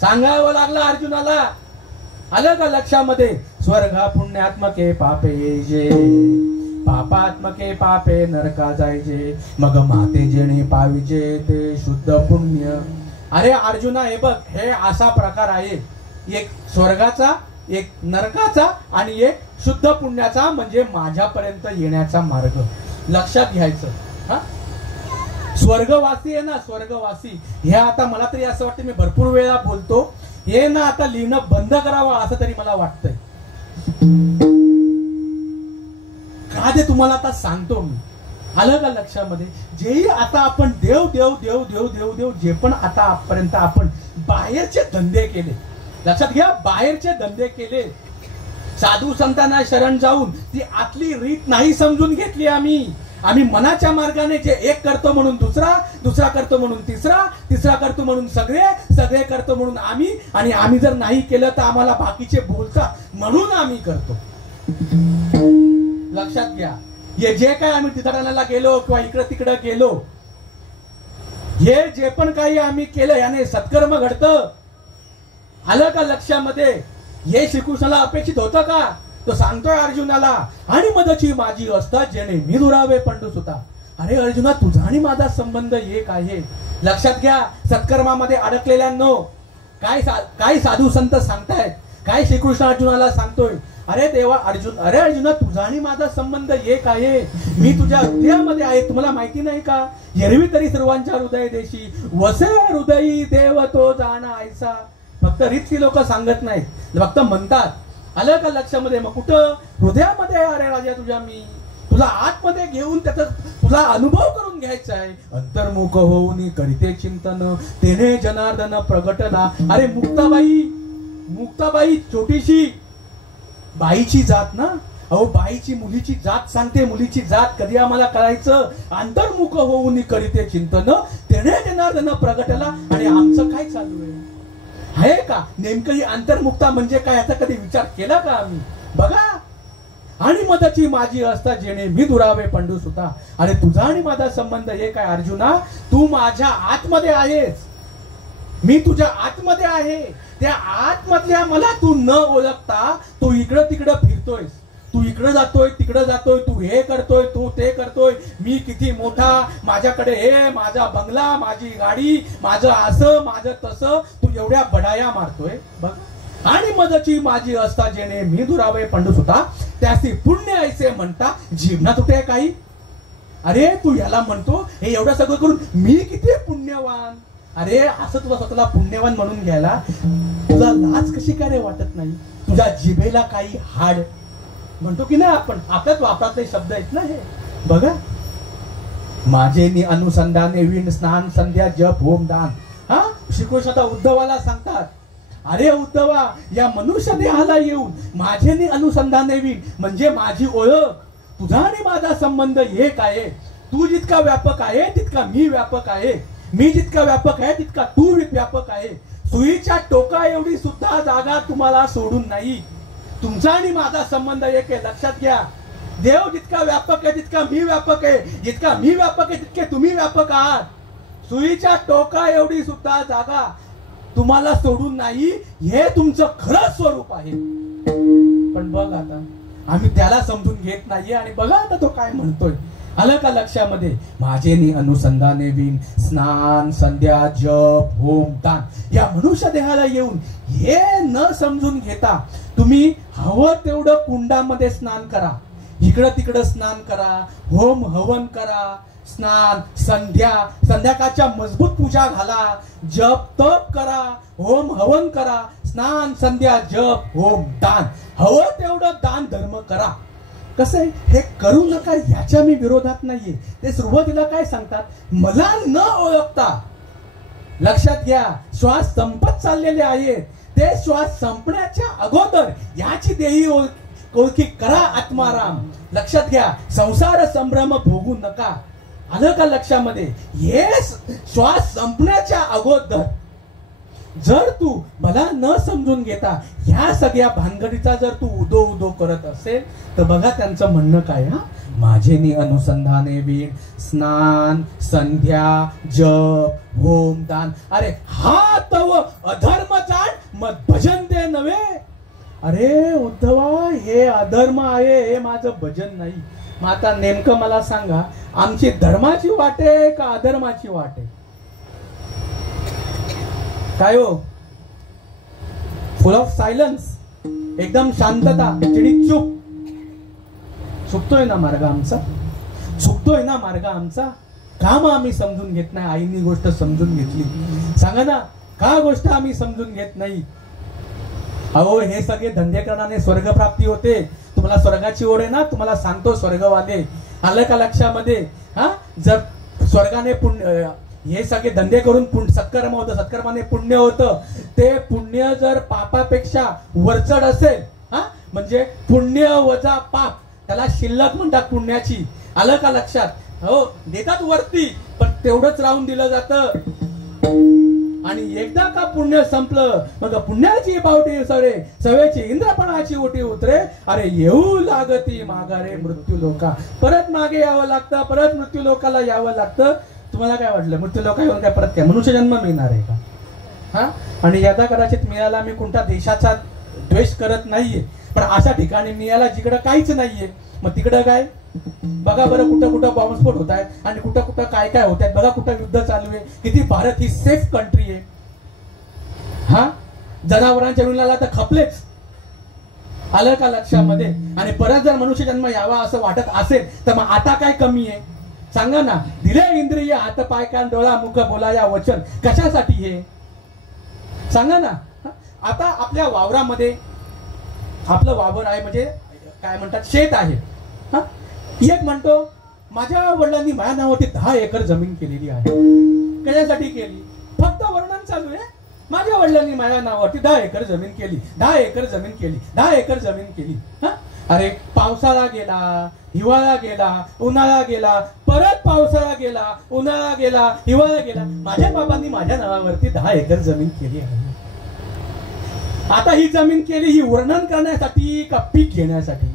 सांगावं लागलं अर्जुनाला. आलं का लक्षामध्ये? स्वर्गा पुण्यात्मके पापे जे, पापात्मके पापे नरका जायचे, मग माते जेणे पाविजे ते शुद्ध पुण्य. अरे अर्जुना, हे बघ, हे असा प्रकार आहे, एक स्वर्गाचा, एक नरकाचा आणि एक शुद्ध पुण्याचा, म्हणजे माझ्यापर्यंत येण्याचा मार्ग. लक्षात घ्यायचं. हा, स्वर्गवासी आहे ना, स्वर्गवासी. हे आता मला तरी असं वाटतं, मी भरपूर वेळा बोलतो, हे ना आता लिहिणं बंद करावं असं तरी मला वाटतंय. का ते तुम्हाला आता सांगतो मी. आलं का लक्षामध्ये? जे आता आपण देव देव देव देव देव देव जे पण आता आजपर्यंत आपण बाहेरचे धंदे केले, लक्षात घ्या, बाहेरचे धंदे केले, साधू संतांना शरण जाऊन ती आतली रीत नाही समजून घेतली. आम्ही मनाच्या मार्गाने जे एक करतो म्हणून दुसरा, दुसरा करतो म्हणून तिसरा, तिसरा करतो म्हणून सगळे, सगळे करतो म्हणून आम्ही, आणि आम्ही जर नाही केलं तर आम्हाला बाकीचे बोलतात म्हणून आम्ही करतो. लक्षात घ्या. हे जे काय आम्ही ठिकाणाला गेलो किंवा इकडे तिकडे गेलो, हे जे पण काही आम्ही केलं याने सत्कर्म घडतं. आलं का लक्षामध्ये? हे श्रीकृष्णाला अपेक्षित होतं का? तो सांगतोय अर्जुनाला, आणि मदची माझी असता जेणे मी दुरावे पंडू सुता. अरे अर्जुना, तुझा आणि माझा संबंध एक आहे. लक्षात घ्या. सत्कर्मामध्ये अडकलेल्यांनो काय साधू संत सांगतायत, काय श्रीकृष्ण अर्जुनाला सांगतोय, अरे देवा अरे अर्जुना, तुझा आणि माझा संबंध एक आहे. मी तुझ्या हृदयामध्ये आहे. तुम्हाला माहिती नाही का? एरवी तरी सर्वांच्या हृदय देशी वसे हृदयी देव तो जाणा ऐसा. फक्त रीतची लोक सांगत नाहीत, फक्त म्हणतात. आलं का लक्षामध्ये? मग कुठं? हृदयामध्ये. अरे राजा, तुझ्या मी तुला आतमध्ये घेऊन त्याचा तुला अनुभव करून घ्यायचा आहे. अंतर्मुख होऊन करीते चिंतन तेने जनार्दन प्रगटला. अरे मुक्ताबाई छोटीशी बाईची जात ना, अहो बाईची मुलीची जात सांगते, मुलीची जात कधी आम्हाला कळायचं? अंतर्मुख होऊन करीते चिंतन तेने जनार्दन प्रगटला. आणि आमचं काय चालू आहे का? नेमकं ही अंतर्मुक्ता म्हणजे काय याचा कधी विचार केला का आम्ही? बघा. आणि मदची माझी असता जेणे मी दुरावे पंडू सुता. अरे तुझा आणि माझा संबंध एक आहे अर्जुना. तू माझ्या आतमध्ये आहेस, मी तुझ्या आतमध्ये आहे. त्या आतमधल्या मला तू न ओळखता तू इकडं तिकडं फिरतोयस. तू इकडं जातोय, तिकडं जातोय, तू हे करतोय, तू ते करतोय. मी किती मोठा, माझ्याकडे हे, माझा बंगला, माझी गाडी, माझं असं, माझं तसं, तू एवढ्या बडाया मारतोय. बघ. आणि मदची माझी असता जेणे मी दुरावे पंडू सुता त्यासी पुण्य ऐसे म्हणता जीवना तुटे काही. अरे तू याला म्हणतो हे एवढं सगळं करून मी किती पुण्यवान. अरे असं तुला स्वतःला पुण्यवान म्हणून घ्यायला तुला लाज कशी काय रे वाटत नाही? तुझ्या जिभेला काही हाड म्हणतो की नाही आपण, आपल्याच वापरातले शब्द आहेत ना हे. बघा. माझे नि अनुसंधाने विण स्नान संध्या जप होम दान. हा, श्रीकृष्ण आता उद्धवाला सांगतात, अरे उद्धवा, या मनुष्य देहाला येऊन माझे नि अनुसंधाने विण म्हणजे माझी ओळख. तुझा आणि माझा संबंध एक आहे. तू जितका व्यापक आहे तितका मी व्यापक आहे. मी जितका व्यापक आहे तितका तू व्यापक आहे. सुईच्या टोका एवढी सुद्धा जागा तुम्हाला सोडून नाही. तुमचा आणि माझा संबंध एक आहे, लक्षात घ्या. देव जितका व्यापक आहे तितका मी व्यापक आहे, जितका मी व्यापक आहे तितके तुम्ही व्यापक आहात. सुईच्या टोका एवढी सुद्धा जागा तुम्हाला सोडून नाही, हे तुमचं खरं स्वरूप आहे. पण बघ आता आम्ही त्याला समजून घेत नाहीये. आणि बघा आता तो काय म्हणतोय, आलं का लक्षामध्ये? माझे नि अनुसंधाने विन स्नान संध्या जप होम दान या मनुष्य देहाला येऊन हे न समजून घेता तुम्ही हवं तेवढं कुंडामध्ये स्नान करा, इकडं तिकडं स्नान करा, होम हवन करा, स्नान संध्याकाळच्या मजबूत पूजा घाला, जप तप करा, होम हवन करा, स्नान संध्या जप होम दान, हवं तेवढं दान धर्म करा. कसं आहे, हे करू नका याच्या मी विरोधात नाहीये. ते सुरुवातीला काय सांगतात, मला न ओळखता, लक्षात घ्या, श्वास संपत चाललेले आहेत, ते श्वास संपण्याच्या अगोदर याची देही ओळखी करा आत्माराम. लक्षात घ्या, संसार संभ्रम भोगू नका. आलं का लक्षामध्ये? हे श्वास संपण्याच्या अगोदर जर तू मला न समजून घेता ह्या सगळ्या भानगडीचा जर तू उदो उदो करत असेल तर बघा त्यांचं म्हणणं काय, हा, माझे नि अनुसंधाने वीण स्नान संध्या जप होम दान. अरे हा तव अधर्म जाण मग भजन ते नव्हे. अरे उद्धवा, हे अधर्म आहे, हे माझं भजन नाही. मग आता नेमकं मला सांगा, आमची धर्माची वाट आहे का अधर्माची वाट आहे? काय हो? फुल ऑफ सायलन्स, एकदम शांतता, चिडीक चूप. चुकतोय ना मार्ग आमचा? चुकतोय ना मार्ग आमचा? का मग आम्ही समजून घेत नाही? आईनी गोष्ट समजून घेतली, सांगा ना, का गोष्ट आम्ही समजून घेत नाही? अहो, हे सगळे धंदे करणारे स्वर्ग प्राप्ती होते. तुम्हाला स्वर्गाची ओढ आहे ना, तुम्हाला सांगतो स्वर्गवाले. आलं का लक्षामध्ये? हा, जर स्वर्गाने पुण्य, हे सगळे धंदे करून सत्कर्म होतं, सत्कर्माने पुण्य होतं, ते पुण्य जर पापापेक्षा वरचढ असेल, हा, म्हणजे पुण्य वजा पाप, त्याला शिल्लक म्हणतात पुण्याची. आलं का लक्षात? हो, देतात वरती, पण तेवढंच राहून दिलं जातं. आणि एकदा का पुण्य संपलं मग पुण्याची पावटी सरे, सवेची इंद्रपणाची ओटी उतरे. अरे येऊ लागती माघारे मृत्यू लोका. परत मागे यावं लागतं, परत मृत्यू लोकाला यावं लागतं. तुम्हाला काय वाटलं, मृत्यू लोका येऊन काय परत काय मनुष्य जन्म मिळणार आहे का? हा, आणि यदा कदाचित मिळाला, मी कोणत्या देशाचा द्वेष करत नाहीये, पण अशा ठिकाणी मिळाला जिकडं काहीच नाहीये, मग तिकडं काय? बघा बरं, कुठं कुठं बॉम्बस्फोट होत आहेत आणि कुठं कुठं काय काय होत आहेत. बघा कुठं युद्ध चालू आहे. किती भारत ही सेफ कंट्री आहे. हा, जनावरांच्या विणाला तर खपलेच. आलं का लक्षामध्ये? आणि परत जर मनुष्य जन्म यावा असं वाटत असेल तर मग आता काय कमी आहे सांगा ना? दिले इंद्रिय हात पाय कान डोळा मुख बोला या वचन, कशासाठी हे सांगा ना? आता आपल्या वावरामध्ये, आपलं वावर आहे म्हणजे काय म्हणतात, शेत आहे. हा, एक म्हणतो माझ्या वडिलांनी माझ्या नावावरती 10 एकर जमीन केलेली आहे. कशासाठी केली? फक्त वर्णन चालू आहे. माझ्या वडिलांनी माझ्या नावावरती 10 एकर जमीन केली, 10 एकर जमीन केली, 10 एकर जमीन केली. हा, अरे पावसाळा गेला, हिवाळा गेला, उन्हाळा गेला, परत पावसाळा गेला, उन्हाळा गेला, हिवाळा गेला, माझ्या बाबांनी माझ्या नावावरती 10 एकर जमीन केली आहे. आता ही जमीन केली ही वर्णन करण्यासाठी का पीक घेण्यासाठी?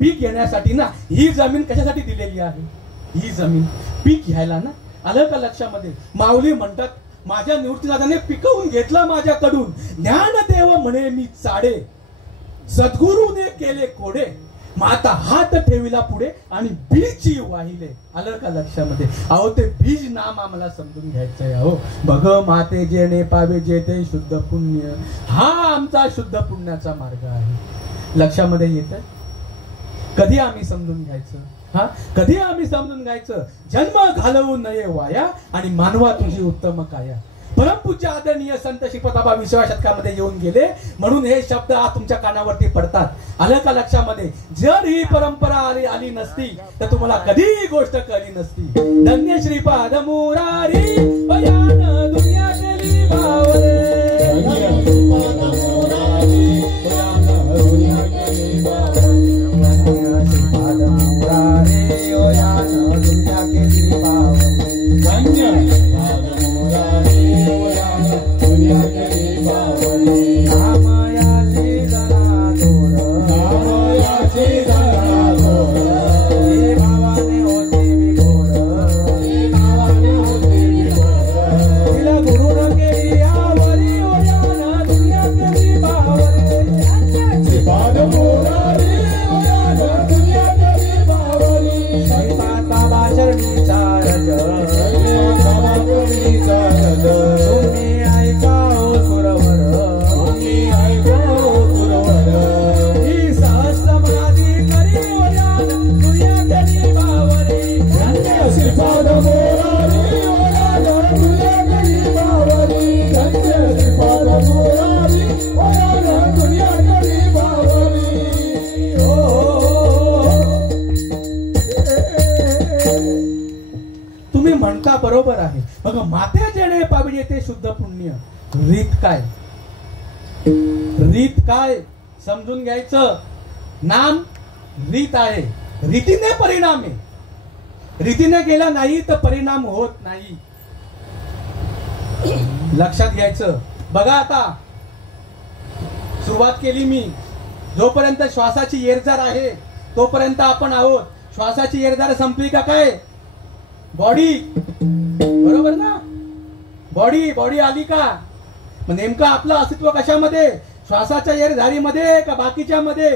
पीक घेण्यासाठी ना. ही जमीन कशासाठी दिलेली आहे? ही जमीन पीक घ्यायला ना. आलं का लक्षामध्ये? माऊली म्हणतात, माझ्या निवृत्तीनाथाने पिकवून घेतलं माझ्याकडून, ज्ञानदेव म्हणे मी चाडे, सद्गुरूने केले कोडे, माता हात ठेविला पुढे आणि बीजची वाहिले. आलं का लक्षामध्ये? अहो, ते बीज नाम आम्हाला समजून घ्यायचंय. अहो, बघ माते जेणे पावे जेते शुद्ध पुण्य, हा आमचा शुद्ध पुण्याचा मार्ग आहे. लक्षामध्ये येत? कधी आम्ही समजून घ्यायचं? हा, कधी आम्ही समजून घ्यायचं? जन्म घालवू नये वाया आणि मानवा तुझी उत्तम काया. परमपूज्य आदरणीय संत श्रीपदाबा 20व्या शतकामध्ये येऊन गेले, म्हणून हे शब्द आज तुमच्या कानावरती पडतात. आलं का लक्षामध्ये? जर ही परंपरा आली नसती तर तुम्हाला कधी ही गोष्ट कळली नसती. धन्य श्रीपाद मुरारी बयान दुनिया केली बावरे, धन्य मग माते जेणे पाविजे ते शुद्ध पुण्य. रीत काय? रीत काय समजून घ्यायचं. नाम रीत आहे, रीतीने परिणाम आहे. रीतीने गेला नाही तर परिणाम होत नाही. लक्षात घ्यायचं. बघा आता सुरुवात केली मी. जोपर्यंत श्वासाची येरझार आहे तोपर्यंत आपण आहोत. श्वासाची येरझार संपली का काय? बॉडी, बरोबर ना? बॉडी आली का? मग नेमकं आपलं अस्तित्व कशामध्ये? श्वासाच्या येरझारीमध्ये का बाकीच्या मध्ये?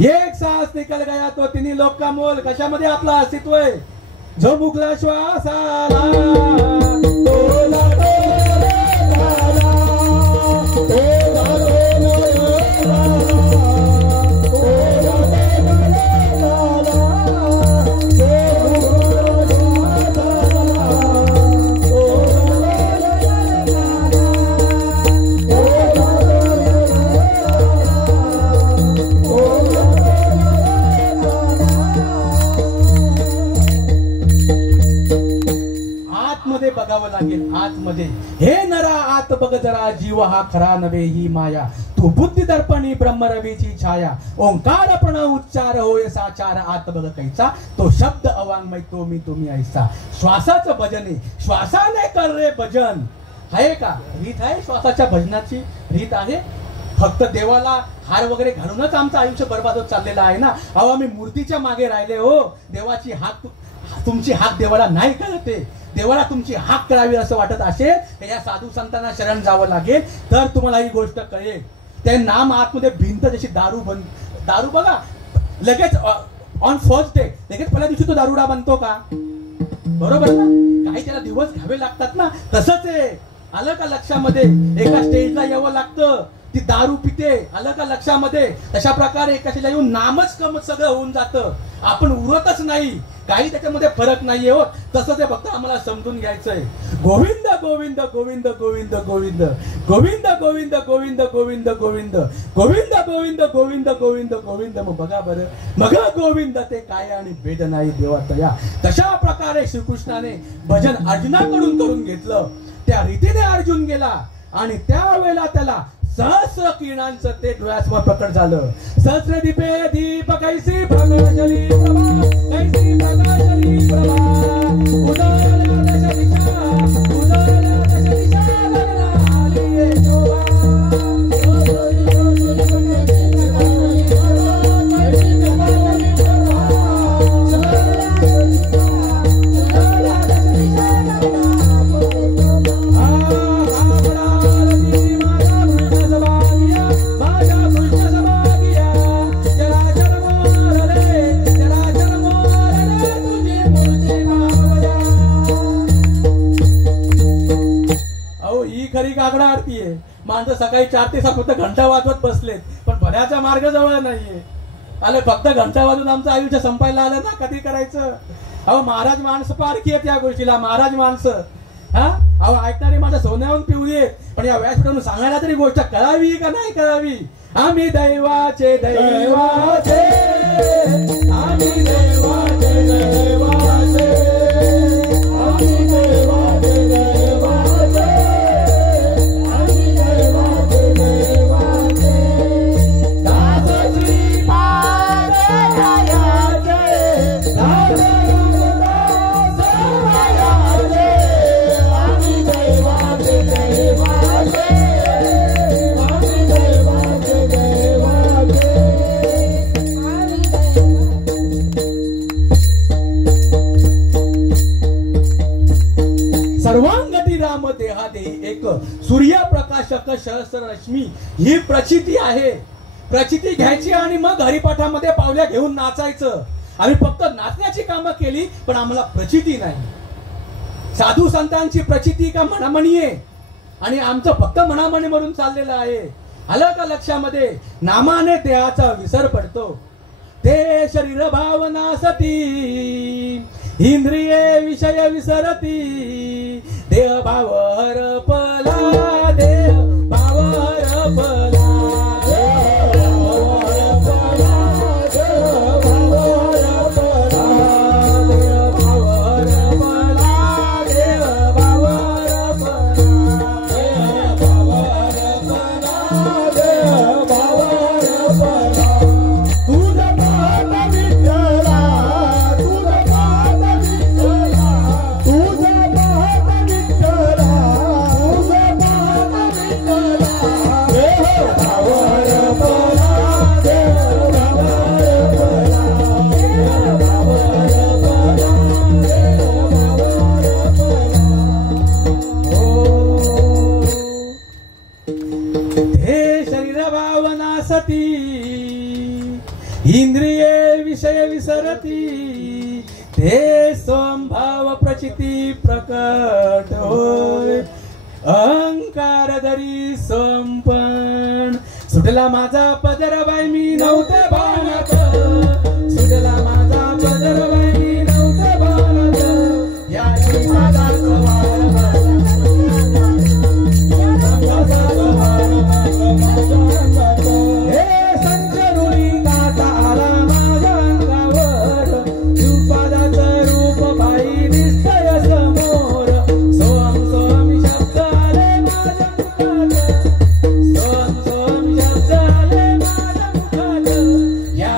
एक सांस निकल गया तो तिन्ही लोक का मोल. कशामध्ये आपलं अस्तित्व आहे? जो मुकला श्वासाला तोला बघावं लागेल. आतमध्ये हे नरा आत बघ जरा, जीव हा खरा नव्हे ही माया. तू बुद्धी दर्पणी ब्रह्मरवीची छाया. ओंकार प्रणव उच्चार होय साचार. आत बघ कैसा तो शब्द अवांगमय तो मी तुम्ही ऐसा. श्वासाचं भजन आहे. श्वासाने कर रे भजन. आहे का? रीत आहे श्वासाच्या भजनाची. रीत आहे. फक्त देवाला हार वगैरे घालूनच आमचं आयुष्य बर्बाद होत चाललेलं आहे ना. अहो आम्ही मूर्तीच्या मागे राहिले हो. देवाची हाक, तुमची हाक देवाला नाही कळते. देवाला तुमची हाक करावी असं वाटत असेल तर या साधू संतांना शरण जावं लागेल, तर तुम्हाला ही गोष्ट कळेल. ते नाम आतमध्ये भिंत जशी दारू बघा लगेच ऑन फर्स्ट डे लगेच पहिल्या दिवशी तो दारुडा बनतो का? बरोबर ना? काही त्याला दिवस घ्यावे लागतात ना. तसंच आहे. आलं का लक्षामध्ये? एका स्टेजला यावं लागतं. ती दारू पिते. आलं का लक्षामध्ये? तशा प्रकारे एका स्टेजला येऊन नामच कमत सगळं होऊन जातं. आपण उरतच नाही. काही त्याच्यामध्ये फरक नाहीये हो. तसं ते फक्त आम्हाला समजून घ्यायचंय. गोविंद गोविंद गोविंद गोविंद गोविंद गोविंद गोविंद गोविंद गोविंद गोविंद गोविंद गोविंद गोविंद गोविंद गोविंद. मग बघा बरं, मग गोविंद ते काय आणि भेद नाही देवा तया. तशा प्रकारे श्रीकृष्णाने भजन अर्जुनाकडून करून घेतलं. त्या रीतीने अर्जुन गेला आणि त्यावेळेला त्याला सहस्र किरणांचं ते डोळ्यासमोर प्रकट झालं. सहस्र दीपे दीप कैसी प्रकाशली प्रभा, कैसी प्रकाशली प्रभा. उजळल्या दश दिशा, उजळल्या दश दिशा लागला ये शोभा. खरी काकडा आरती आहे. माणसं सकाळी 4 ते 7 फक्त घंटा वाजवत बसलेत, पण भल्याचा मार्ग जवळ नाहीये. आले फक्त घंटा वाजून आमचं आयुष्य संपायला आलं ना. कधी करायचं? अहो महाराज माणसं पारखी आहेत या गोष्टीला. महाराज माणसं अहो ऐकणारी माझं सोन्याहून पिवळी आहेत, पण या व्यासपीठावरून सांगायला तरी गोष्ट कळावी का नाही कळावी? आम्ही दैवाचे दैवाचे, आम्ही दैवाचे दैवाचे, आम्ही दैवाचे दैवाचे, आम्ही दैवाचे दैवाचे. दास श्रीपाद रायाचे, दास रामदास रायाचे, आम्ही दैवाचे दैवाचे, आम्ही दैवाचे दैवाचे. सर्वांगती राम देहादे एक सूर्यप्रकाशक सहस्र रश्मी. ही प्रचिती आहे. प्रचिती घ्यायची आणि मग हरिपाठामध्ये पावल्या घेऊन नाचायचं. आम्ही फक्त नाचण्याची कामं केली, पण आम्हाला प्रचिती नाही. साधू संतांची प्रचिती का मनामणी आहे, आणि आमचं फक्त मनामणी म्हणून चाललेलं आहे. आलं का लक्षामध्ये? नामाने देहाचा विसर पडतो. ते शरीर भावना सती, इंद्रिये विषय विसरती. देह भाव हरपला, देह भाव हरपला, देह भाव हरपला, देह भाव हरपला, देह भाव हरपला, देह सती इंद्रिये विषय विसरती ते स्वभाव प्रचिती प्रकट होय अहंकार धरी संपण सुटला माझा पदर बाई मी नव्हते भानात सुटला माझा पदर बाई मी नव्हते भानात या हे संचरुणी काटा आला माझ्या अंगावर श्रीपादाचं रूप बाई दिसतंय समोर सोम सोम शब्द आले माझ्या मुखात सोम सोम शब्द आले माझ्या मुखात या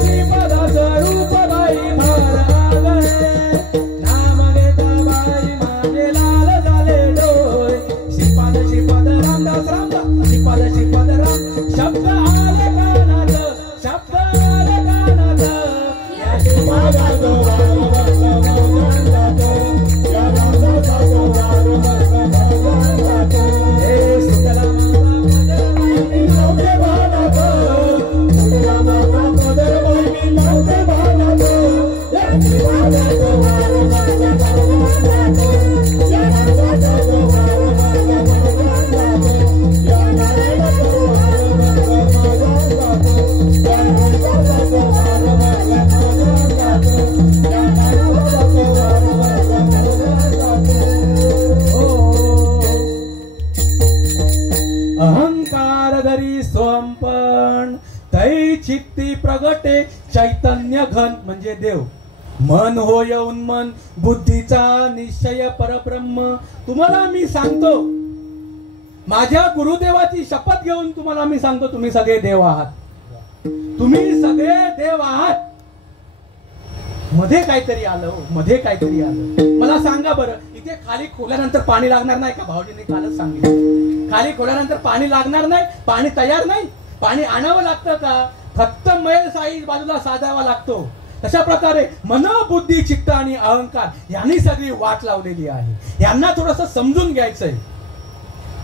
श्रीपादाचं रूप बाई भार आगळे नाम घेता बाई माझे लाल झाले डोळे श्रीपाद श्रीपाद रामदास रामदास श्रीपाद श्रीपाद राम शब्द आले कानात शब्द आले कानात या हे सुटला माझा पदर बाई मी नव्हते भानात सुटला माझा पदर बाई मी नव्हते भानात अहंकार धरी स्वंपण तै चित्ती प्रगटे चैतन्य घन म्हणजे देव मन होय उन्मन बुद्धीचा निश्चय परब्रह्म तुम्हाला मी सांगतो माझ्या गुरुदेवाची शपथ घेऊन तुम्हाला मी सांगतो तुम्ही सगळे देव आहात तुम्ही सगळे देव आहात मध्ये काहीतरी आलं मध्ये काहीतरी आलं मला सांगा बरं इथे खाली खोल्यानंतर पाणी लागणार नाही का भाऊजींनी कालच सांगितलं खाली खोल्यानंतर पाणी लागणार नाही पाणी तयार नाही पाणी आणावं लागतं का फक्त मैल साई बाजूला साधावा लागतो तशा प्रकारे मन बुद्धी चित्त आणि अहंकार यांनी सगळी वाट लावलेली आहे यांना थोडस समजून घ्यायचंय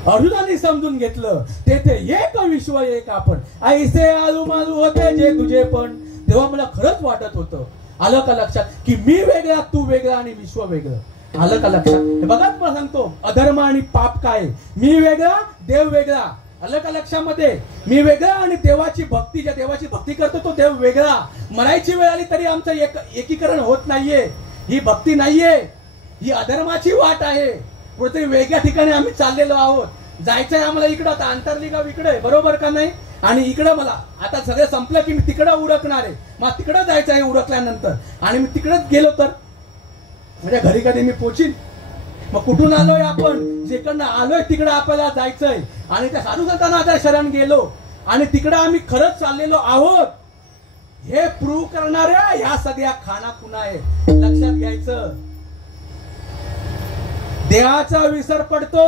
अर्जुनाने समजून घेतलं तेथे एक विश्व एक आपण ऐसे आजूबाजू होते जे तुझे पण तेव्हा मला खरंच वाटत होतं आलं का लक्षात की मी वेगळा तू वेगळा आणि विश्व वेगळं आलं का लक्षात हे बघा तुम्हाला सांगतो अधर्म आणि पाप काय मी वेगळा देव वेगळा आलं का लक्षामध्ये मी वेगळा आणि देवाची भक्ती ज्या देवाची भक्ती करतो तो देव वेगळा मरायची वेळ आली तरी आमचं एकीकरण होत नाहीये ही भक्ती नाहीये ही अधर्माची वाट आहे कुठेतरी वेगळ्या ठिकाणी आम्ही चाललेलो आहोत जायचंय आम्हाला इकडं आता अंतरली गाव इकडे बरोबर का नाही आणि इकडं मला आता सगळं संपलं की मी तिकडं उडकणार आहे मग तिकडं जायचं आहे उडकल्यानंतर आणि मी तिकडच गेलो तर म्हणजे घरी कधी मी पोचीन मग कुठून आलोय आपण जेकडनं आलोय तिकडं आपल्याला जायचंय आणि त्या साधू संतांना आता शरण गेलो आणि तिकडं आम्ही खरंच चाललेलो आहोत हे प्रूव्ह करणाऱ्या ह्या सगळ्या खाना खुना आहे लक्षात घ्यायचं देहाचा विसर पडतो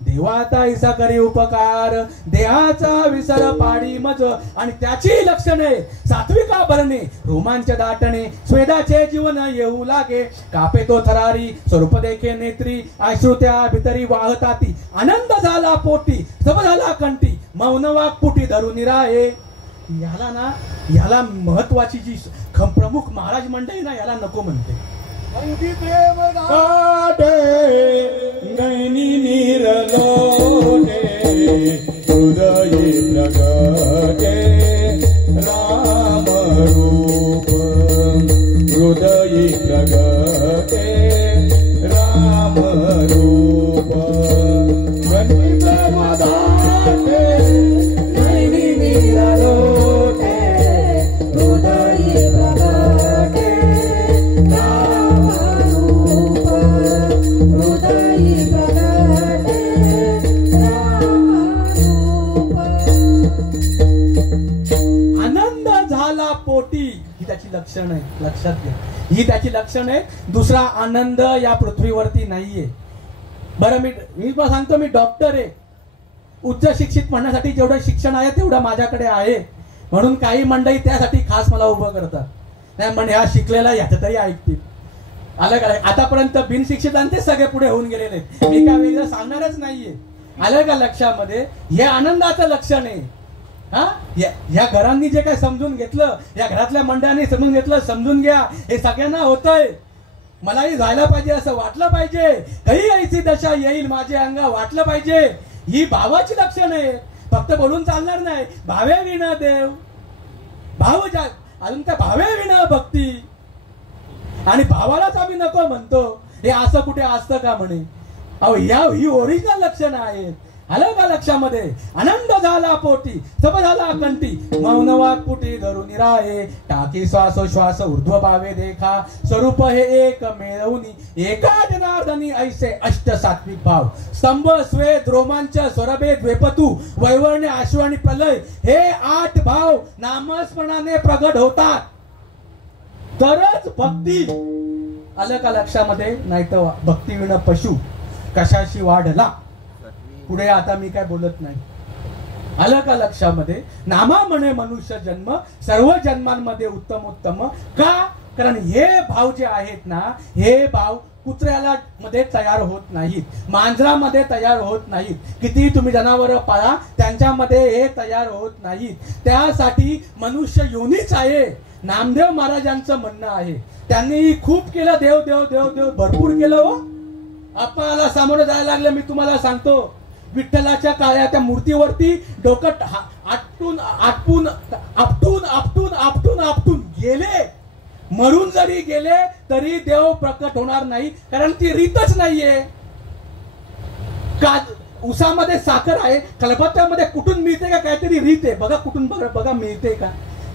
देवाचा इसा करी उपकार देहाचा विसर पाडी मज आणि त्याची लक्षणे सात्विका भरणे रोमांच दाटणे स्वेदाचे जीवन येऊ लागे कापे तो थरारी स्वरूप देखे नेत्री अश्रुत्या भितरी वाहताती आनंद झाला पोटी सब झाला कंठी मौन वाक पुटी धरून निराये याला ना याला महत्वाची जी प्रमुख महाराज मंडळी ना याला नको म्हणते प्रेम काटे नैनी नीर लोटे हृदयी प्रगटे राम रूप हृदयी प्रगटे राम रूप प्रेम दाटे नैनी नीर लोटे हृदयी प्रगटे आनंद झाला पोटी ही त्याची लक्षण आहे लक्षात घ्या ही त्याची लक्षण आहे दुसरा आनंद या पृथ्वीवरती नाहीये बरं मी सांगतो मी डॉक्टर आहे उच्च शिक्षित म्हणण्यासाठी जेवढं शिक्षण आहे तेवढं माझ्याकडे आहे म्हणून काही मंडळी त्यासाठी खास मला उभं करतात नाही म्हणजे हा शिकलेला याचं तरी ऐकतील आलं का? आतापर्यंत बिनशिक्षितांचे सगळे पुढे होऊन गेलेले आहेत. मी काय वेगळं सांगणारच नाहीये. आलं का लक्षामध्ये? हे आनंदाचं लक्षण आहे. हा, या घरांनी जे काय समजून घेतलं, या घरातल्या मंडळांनी समजून घेतलं, समजून घ्या, हे सगळ्यांना होतंय. मलाही जायला पाहिजे असं वाटलं पाहिजे. काही ऐसी दशा येईल माझे अंगा वाटलं पाहिजे. ही भावाची लक्षण आहे. फक्त बोलून चालणार नाही. भावे विना देव, भाव अजून त्या भावे विना भक्ती, आणि भावालाच आम्ही नको म्हणतो. हे असं कुठे असतं का म्हणे? अहो ही ओरिजिनल लक्षणं आहेत. आलं का लक्षामध्ये? आनंद झाला पोटी, सब झाला कंठी, मौन वाक पुटी धरून राहे, टाकी श्वासोश्वास ऊर्ध्व भावे देखा, स्वरूप हे एक मिळवणी, एका जनार्दनी ऐसे अष्ट सात्विक भाव, स्तंभ स्वेद रोमांच स्वरभेद वेपतू वैवर्ण्य आश्व आणि प्रलय, हे 8 भाव नामस्मरणाने प्रगट होतात तरच भक्ती. आलं का लक्षामध्ये? नाही तर भक्ती विना पशु कशाशी वाढला. पुढे आता मी काय बोलत नाही. आलं का लक्षामध्ये? नामा म्हणे मनुष्य जन्म, सर्व जन्मांमध्ये उत्तम उत्तम. का? कारण हे भाव जे आहेत ना, हे भाव कुत्र्याला मध्ये तयार होत नाहीत, मांजरामध्ये तयार होत नाहीत. किती तुम्ही जनावर पाळा, त्यांच्यामध्ये हे तयार होत नाहीत. त्यासाठी मनुष्य योनीच आहे. नामदेव महाराजांचं म्हणणं आहे, त्यांनी खूप केलं, देव देव देव देव भरपूर केलं. हो, आपल्याला सामोरं जायला लागलं. मी तुम्हाला सांगतो, विठ्ठलाच्या काळ्या त्या मूर्तीवरती डोकं आपटून आपटून आपटून आपटून आपटून आपटून गेले. मरून जरी गेले तरी देव प्रकट होणार नाही, कारण ती रीतच नाहीये. का उसामध्ये साखर आहे, खलबत्त्यामध्ये कुठून मिळते का काहीतरी रीत आहे. बघा कुठून बघा मिळते का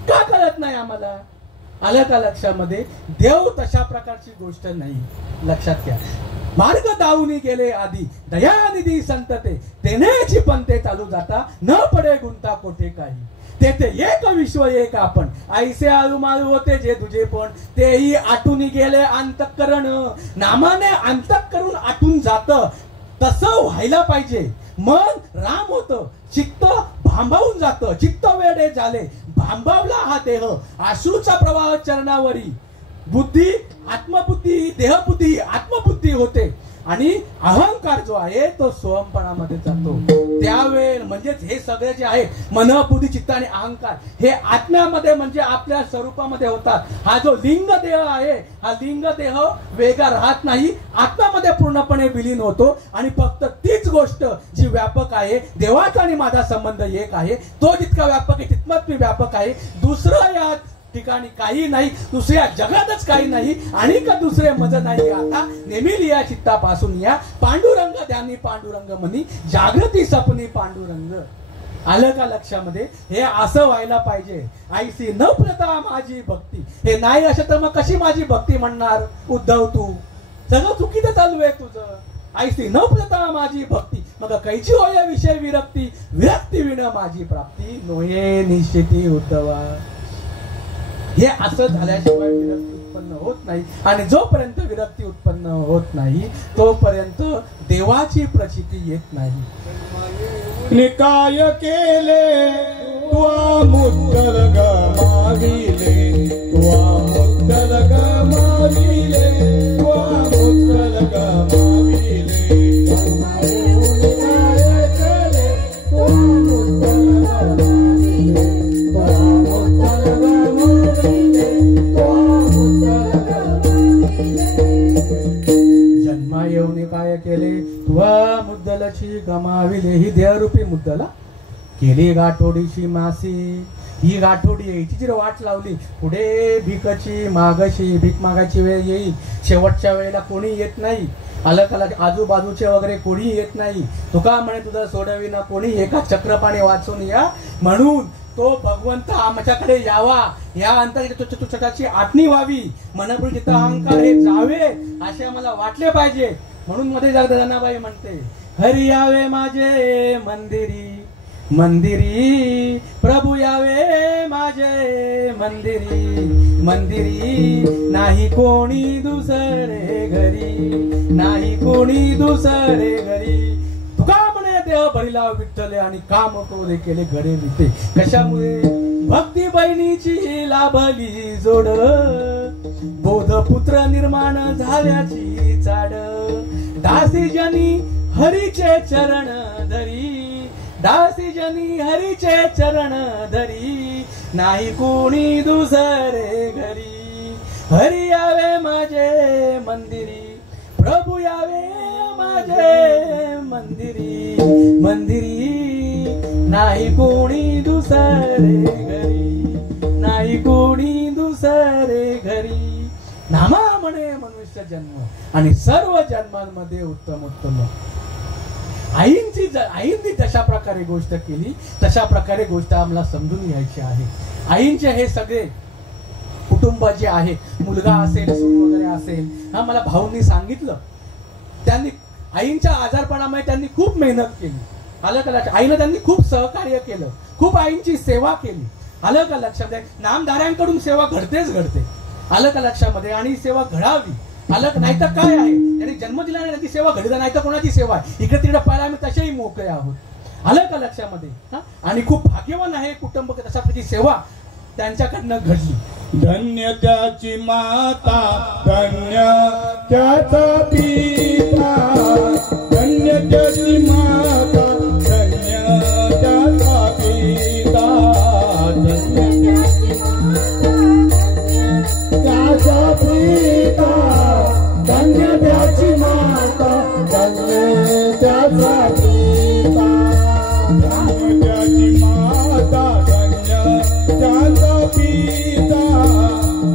कळत नाही आम्हाला. आलं का लक्षामध्ये? देव तशा प्रकारची गोष्ट नाही. लक्षात घ्या. मार्ग दावून गेले आधी, दयानिधी संतते, तेनेची पंते चालू जाता, न पडे गुंता कोठे काही. तेथे एक विश्व एक आपण, ऐसे आळूमाळू होते जे तुझे पण, तेही आटून गेले अंतःकरण. नामाने अंतःकरण आटून जात, तसं व्हायला पाहिजे. मन राम होतं, चित्त भांबावून जातं, चित्त वेडे झाले, भांबावला हा देह, आशूचा प्रवाह चरणावरी. बुद्धी आत्मबुद्धी, देहबुद्धी आत्मबुद्धी होते, आणि अहंकार जो आहे तो स्वयंपणामध्ये जातो. त्यावेळेस म्हणजेच हे सगळे जे आहे, मन बुद्धी चित्त आणि अहंकार, हे आत्म्यामध्ये म्हणजे आपल्या स्वरूपामध्ये होतात. हा जो लिंग देह आहे, हा लिंग देह वेगळा राहत नाही, आत्म्यामध्ये पूर्णपणे विलीन होतो. आणि फक्त तीच गोष्ट जी व्यापक आहे, देवाचा आणि माझा संबंध एक आहे, तो जितका व्यापक आहे तितकाच मी व्यापक आहे. दुसरं या ठिकाणी काही नाही, दुसऱ्या जगातच काही नाही, आणि का दुसरे मज नाही. आता नेहमी लिया चित्तापासून या, पांडुरंग ध्यानी पांडुरंग म्हणी, जागृती सपनी पांडुरंग. आलं का लक्षामध्ये? हे असं व्हायला पाहिजे. आईसी न प्रता माझी भक्ती, हे नाही असं तर मग कशी माझी भक्ती म्हणणार उद्धव? तू सगळं चुकीचं चालू आहे तुझं. आईसी न प्रता माझी भक्ती, मग कैची होय विषय विरक्ती, विरक्ती विण माझी प्राप्ती, नोये निश्चिती उद्धवा. हे असं झाल्याशिवाय विरक्ती उत्पन्न होत नाही, आणि जोपर्यंत विरक्ती उत्पन्न होत नाही तोपर्यंत देवाची प्रचिती येत नाही. निकाय केले तुआ मुद्दल गमाविले, तुआ मुद्दल गमाविले, तुआ मुद्दल गमाविले. जन्मा येऊन काय केले, तुवा मुद्दलाची गमाविले. ही देहरूपी मुद्दला केली गाठोडीची मासी. ही गाठोडी यायची जर वाट लावली, पुढे भिकची मागशी, भीक मागायची वेळ येईल. शेवटच्या वेळेला कोणी येत नाही. आलं का? आजूबाजूचे वगैरे कोणी येत नाही. तुका म्हणे तुझं सोडविना कोणी, एका चक्रपाणी वाचून या, म्हणून तो भगवंत आमच्याकडे यावा, या अंतर छोटाची आठणी व्हावी, मनपूर जिथं अहंकार हे जावे असे आम्हाला वाटले पाहिजे. म्हणून मध्ये जगदनाबाई म्हणते, हरी यावे माझे मंदिरी, मंदिरी प्रभू यावे माझे मंदिरी, मंदिरी नाही कोणी दुसरे घरी, नाही कोणी दुसरे घरी. तुका म्हणे देह भरिला विठ्ठले, आणि काम कोरे केले घडे विते. कशामुळे? भक्ती बहिणीची लाभली जोड, बोधपुत्र निर्माण झाल्याची चाड दासी जनी हरीचे चरण धरी दासी जनी हरीचे चरण धरी नाही कोणी दुसरे घरी हरी यावे माझे मंदिरी प्रभू यावे माझे मंदिरी मंदिरी नाही कोणी दुसरे घरी नाही कोणी दुसरे घरी नामा म्हणे मनुष्य जन्म आणि सर्व जन्मांमध्ये उत्तम उत्तम आईंनी जशा प्रकारे गोष्ट केली तशा प्रकारे गोष्ट आम्हाला समजून घ्यायची आहे. आईंचे हे सगळे कुटुंब जे आहे मुलगा असेल सून वगैरे असेल हा मला भाऊंनी सांगितलं त्यांनी आईंच्या आजारपणामुळे त्यांनी खूप मेहनत केली. आलं का लक्षात आईनं त्यांनी खूप सहकार्य केलं खूप आईंची सेवा केली. आलं का लक्षात नामधाऱ्यांकडून सेवा घडतेच घडते. आलं का लक्षामध्ये आणि सेवा घडावी. आलं नाही तर काय आहे त्यांनी जन्म दिला नाही त्याची सेवा घडली नाही तर कोणाची सेवा आहे इकडे तिकडे पाहायला आम्ही तसेही मोकळे आहोत. आलं का लक्षामध्ये आणि खूप भाग्यवान आहे कुटुंब तशा प्रकारची सेवा त्यांच्याकडनं घडली. धन्य त्याची माता धन्य त्याचा पिता धन्य त्याची माता धन्य त्याचा पिता धन्य त्याचा पिता धन्य त्याची माता धन्य त्याचा पिता धन्य त्याची माता धन्य त्याचा पिता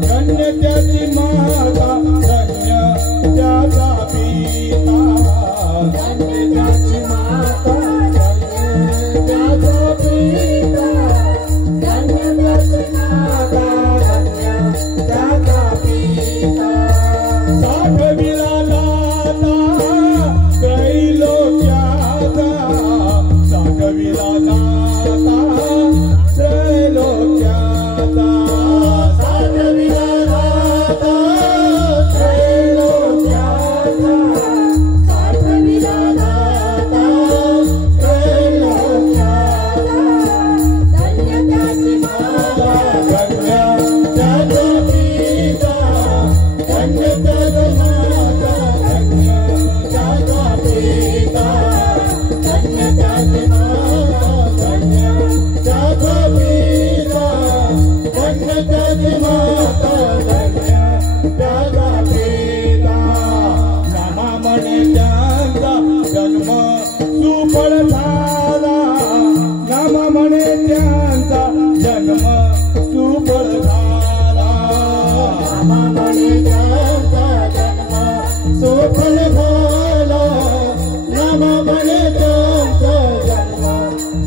धन्य त्याची माता धन्य त्याचा पिता धन्य त्याची माता धन्य त्याचा पिता धन्य त्याची माता धन्य त्याचा पिता साठविला दाता त्रैलोक्याचा साठविला दाता त्रैलोक्याचा साठविला दाता त्रैलोक्याचा साठविला दाता त्रैलोक्याचा धन्य त्याची माता धन्य त्याचा पिता धन्य त्याची माता धन्य त्याचा पिता धन्य त्याची माता धन्य त्याचा पिता धन्य त्याची माता धन्य त्याचा पिता नामा म्हणे त्यांचा जन्म सुफळ झाला नामा म्हणे त्यांचा जन्म सुफळ झाला नामा म्हणे त्यांचा जन्म सुफळ झाला नामा म्हणे त्यांचा जन्म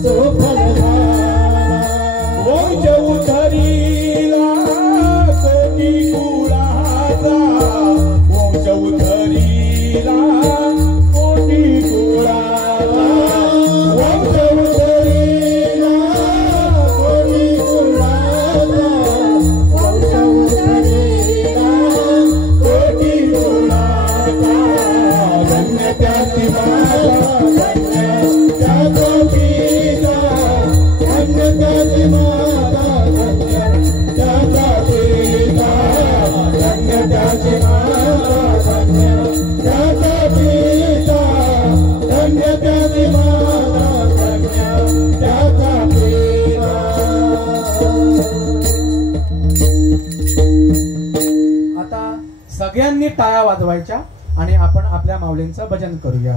सुफळ झाला वंश उधरीला कोटी कुळाचा वंश उधरीला कोटी कुळाचा वंश उधरीला कोटी कुळाचा वंश उधरीला कोटी कुळाचा धन्य त्याची माता धन्य त्याचा पिता धन्य त्याची माता धन्य त्याचा पिता धन्य त्याची माता धन्य त्याचा पिता धन्य त्याची माता धन्य त्याचा पिता. आता सगळ्यांनी टाळ्या वाजवायच्या आणि आपण आपल्या माऊलींचं भजन करूया.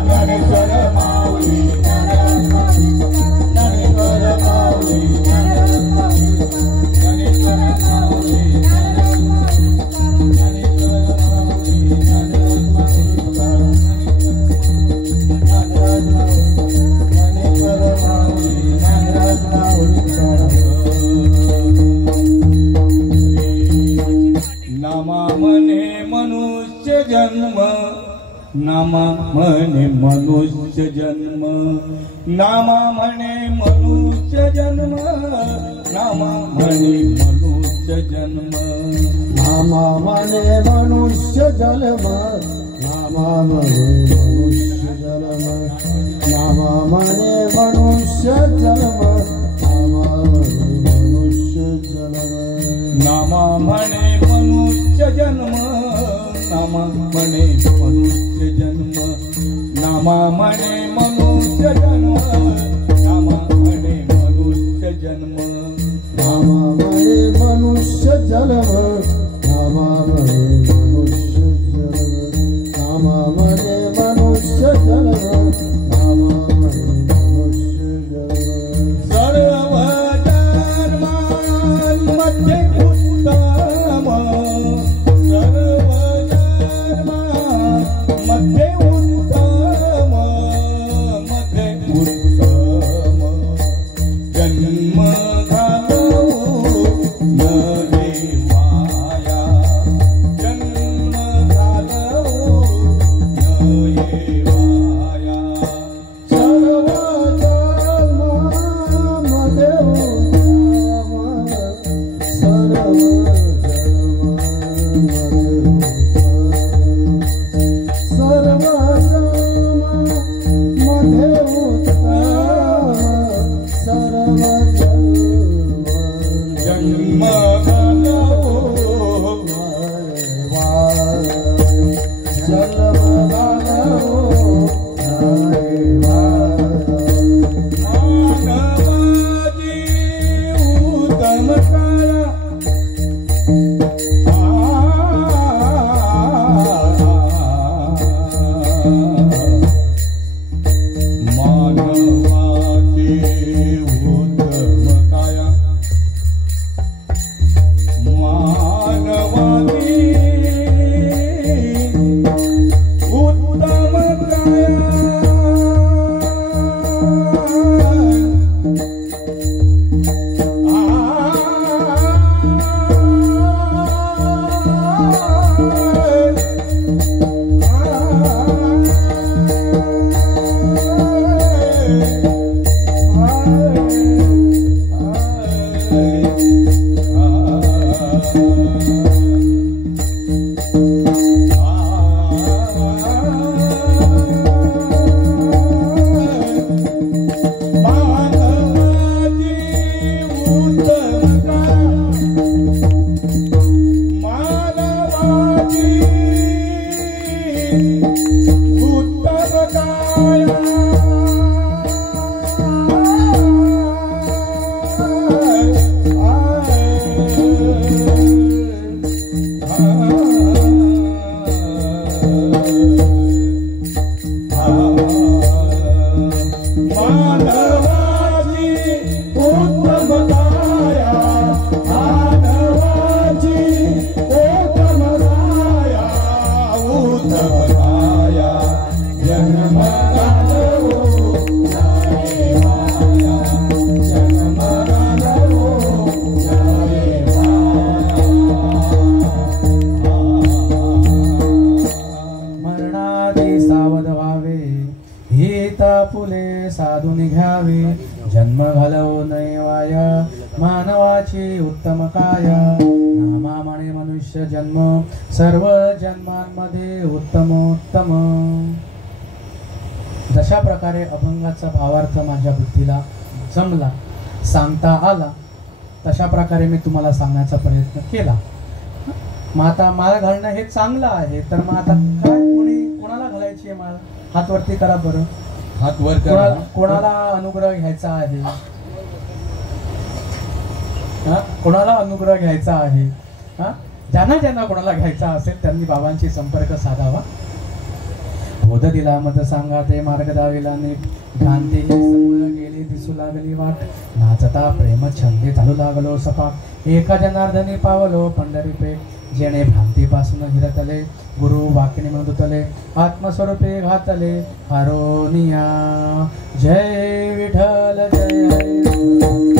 ज्ञानेश्वर माऊली नामा म्हणे मनुष्य जन्म, नामा म्हणे मनुष्य जन्म, नामा म्हणे मनुष्य जन्म, नामा म्हणे मनुष्य जन्म, नामा म्हणे मनुष्य जन्म, नामा म्हणे मनुष्य जन्म, नामा म्हणे मनुष्य जन्म, नामा म्हणे मनुष्य जन्म, नामा म्हणे मनुष्य जन्म, नामा म्हणे मनुष्य जन्म, नामा म्हणे मनुष्य जन्म, नामा म्हणे मनुष्य जन्म, नामा म्हणे मनुष्य जन्म, नामा म्हणे मनुष्य जन्म, नामा म्हणे मनुष्य जन्म. सर्व जन्मांमध्ये उत्तम, सर्व जन्मांमध्ये उत्तम, मध्ये उत्तम, जन्म घालवू नये माया, जन्म घालवू नये माया. सर्व जन्मामध्ये उत्तम, सर्व जन्म घालवू मानवाची उत्तम काया, मानवाची उत्तम काया, मानवाची उत्तम काया, फुले साधून घ्यावे, जन्म घालवू नये वाया, मानवाची उत्तम काया, नामा म्हणे मनुष्य जन्म, सर्व जन्मांमध्ये उत्तम उत्तम. जशा प्रकारे अभंगाचा भावार्थ माझ्या बुद्धीला जमला, सांगता आला, तशा प्रकारे मी तुम्हाला सांगण्याचा प्रयत्न केला. मग आता माळ घालणं हे चांगलं आहे, तर मग आता काय कोणाला घालायची आहे माळ? हात वरती करा बरं. हात वर करा. कोणाला अनुग्रह घ्यायचा आहे? कोणाला अनुग्रह घ्यायचा आहे? ज्यांना कोणाला घ्यायचा असेल त्यांनी बाबांशी संपर्क साधावा. बोध दिला मत सांगा ते मार्ग दाविला नीट, भ्रांती समोर गेली दिसू लागली वाट, नाचता प्रेम छंदी चालू लागलो सपाट, एका जनार्दनी पावलो पंढरी पेठ, जेणे भ्रांतीपासून हिरतले, गुरु वाक्यने म्हणुतले, आत्मस्वरूपे घातले हारोनिया. जय विठ्ठल जय हरी.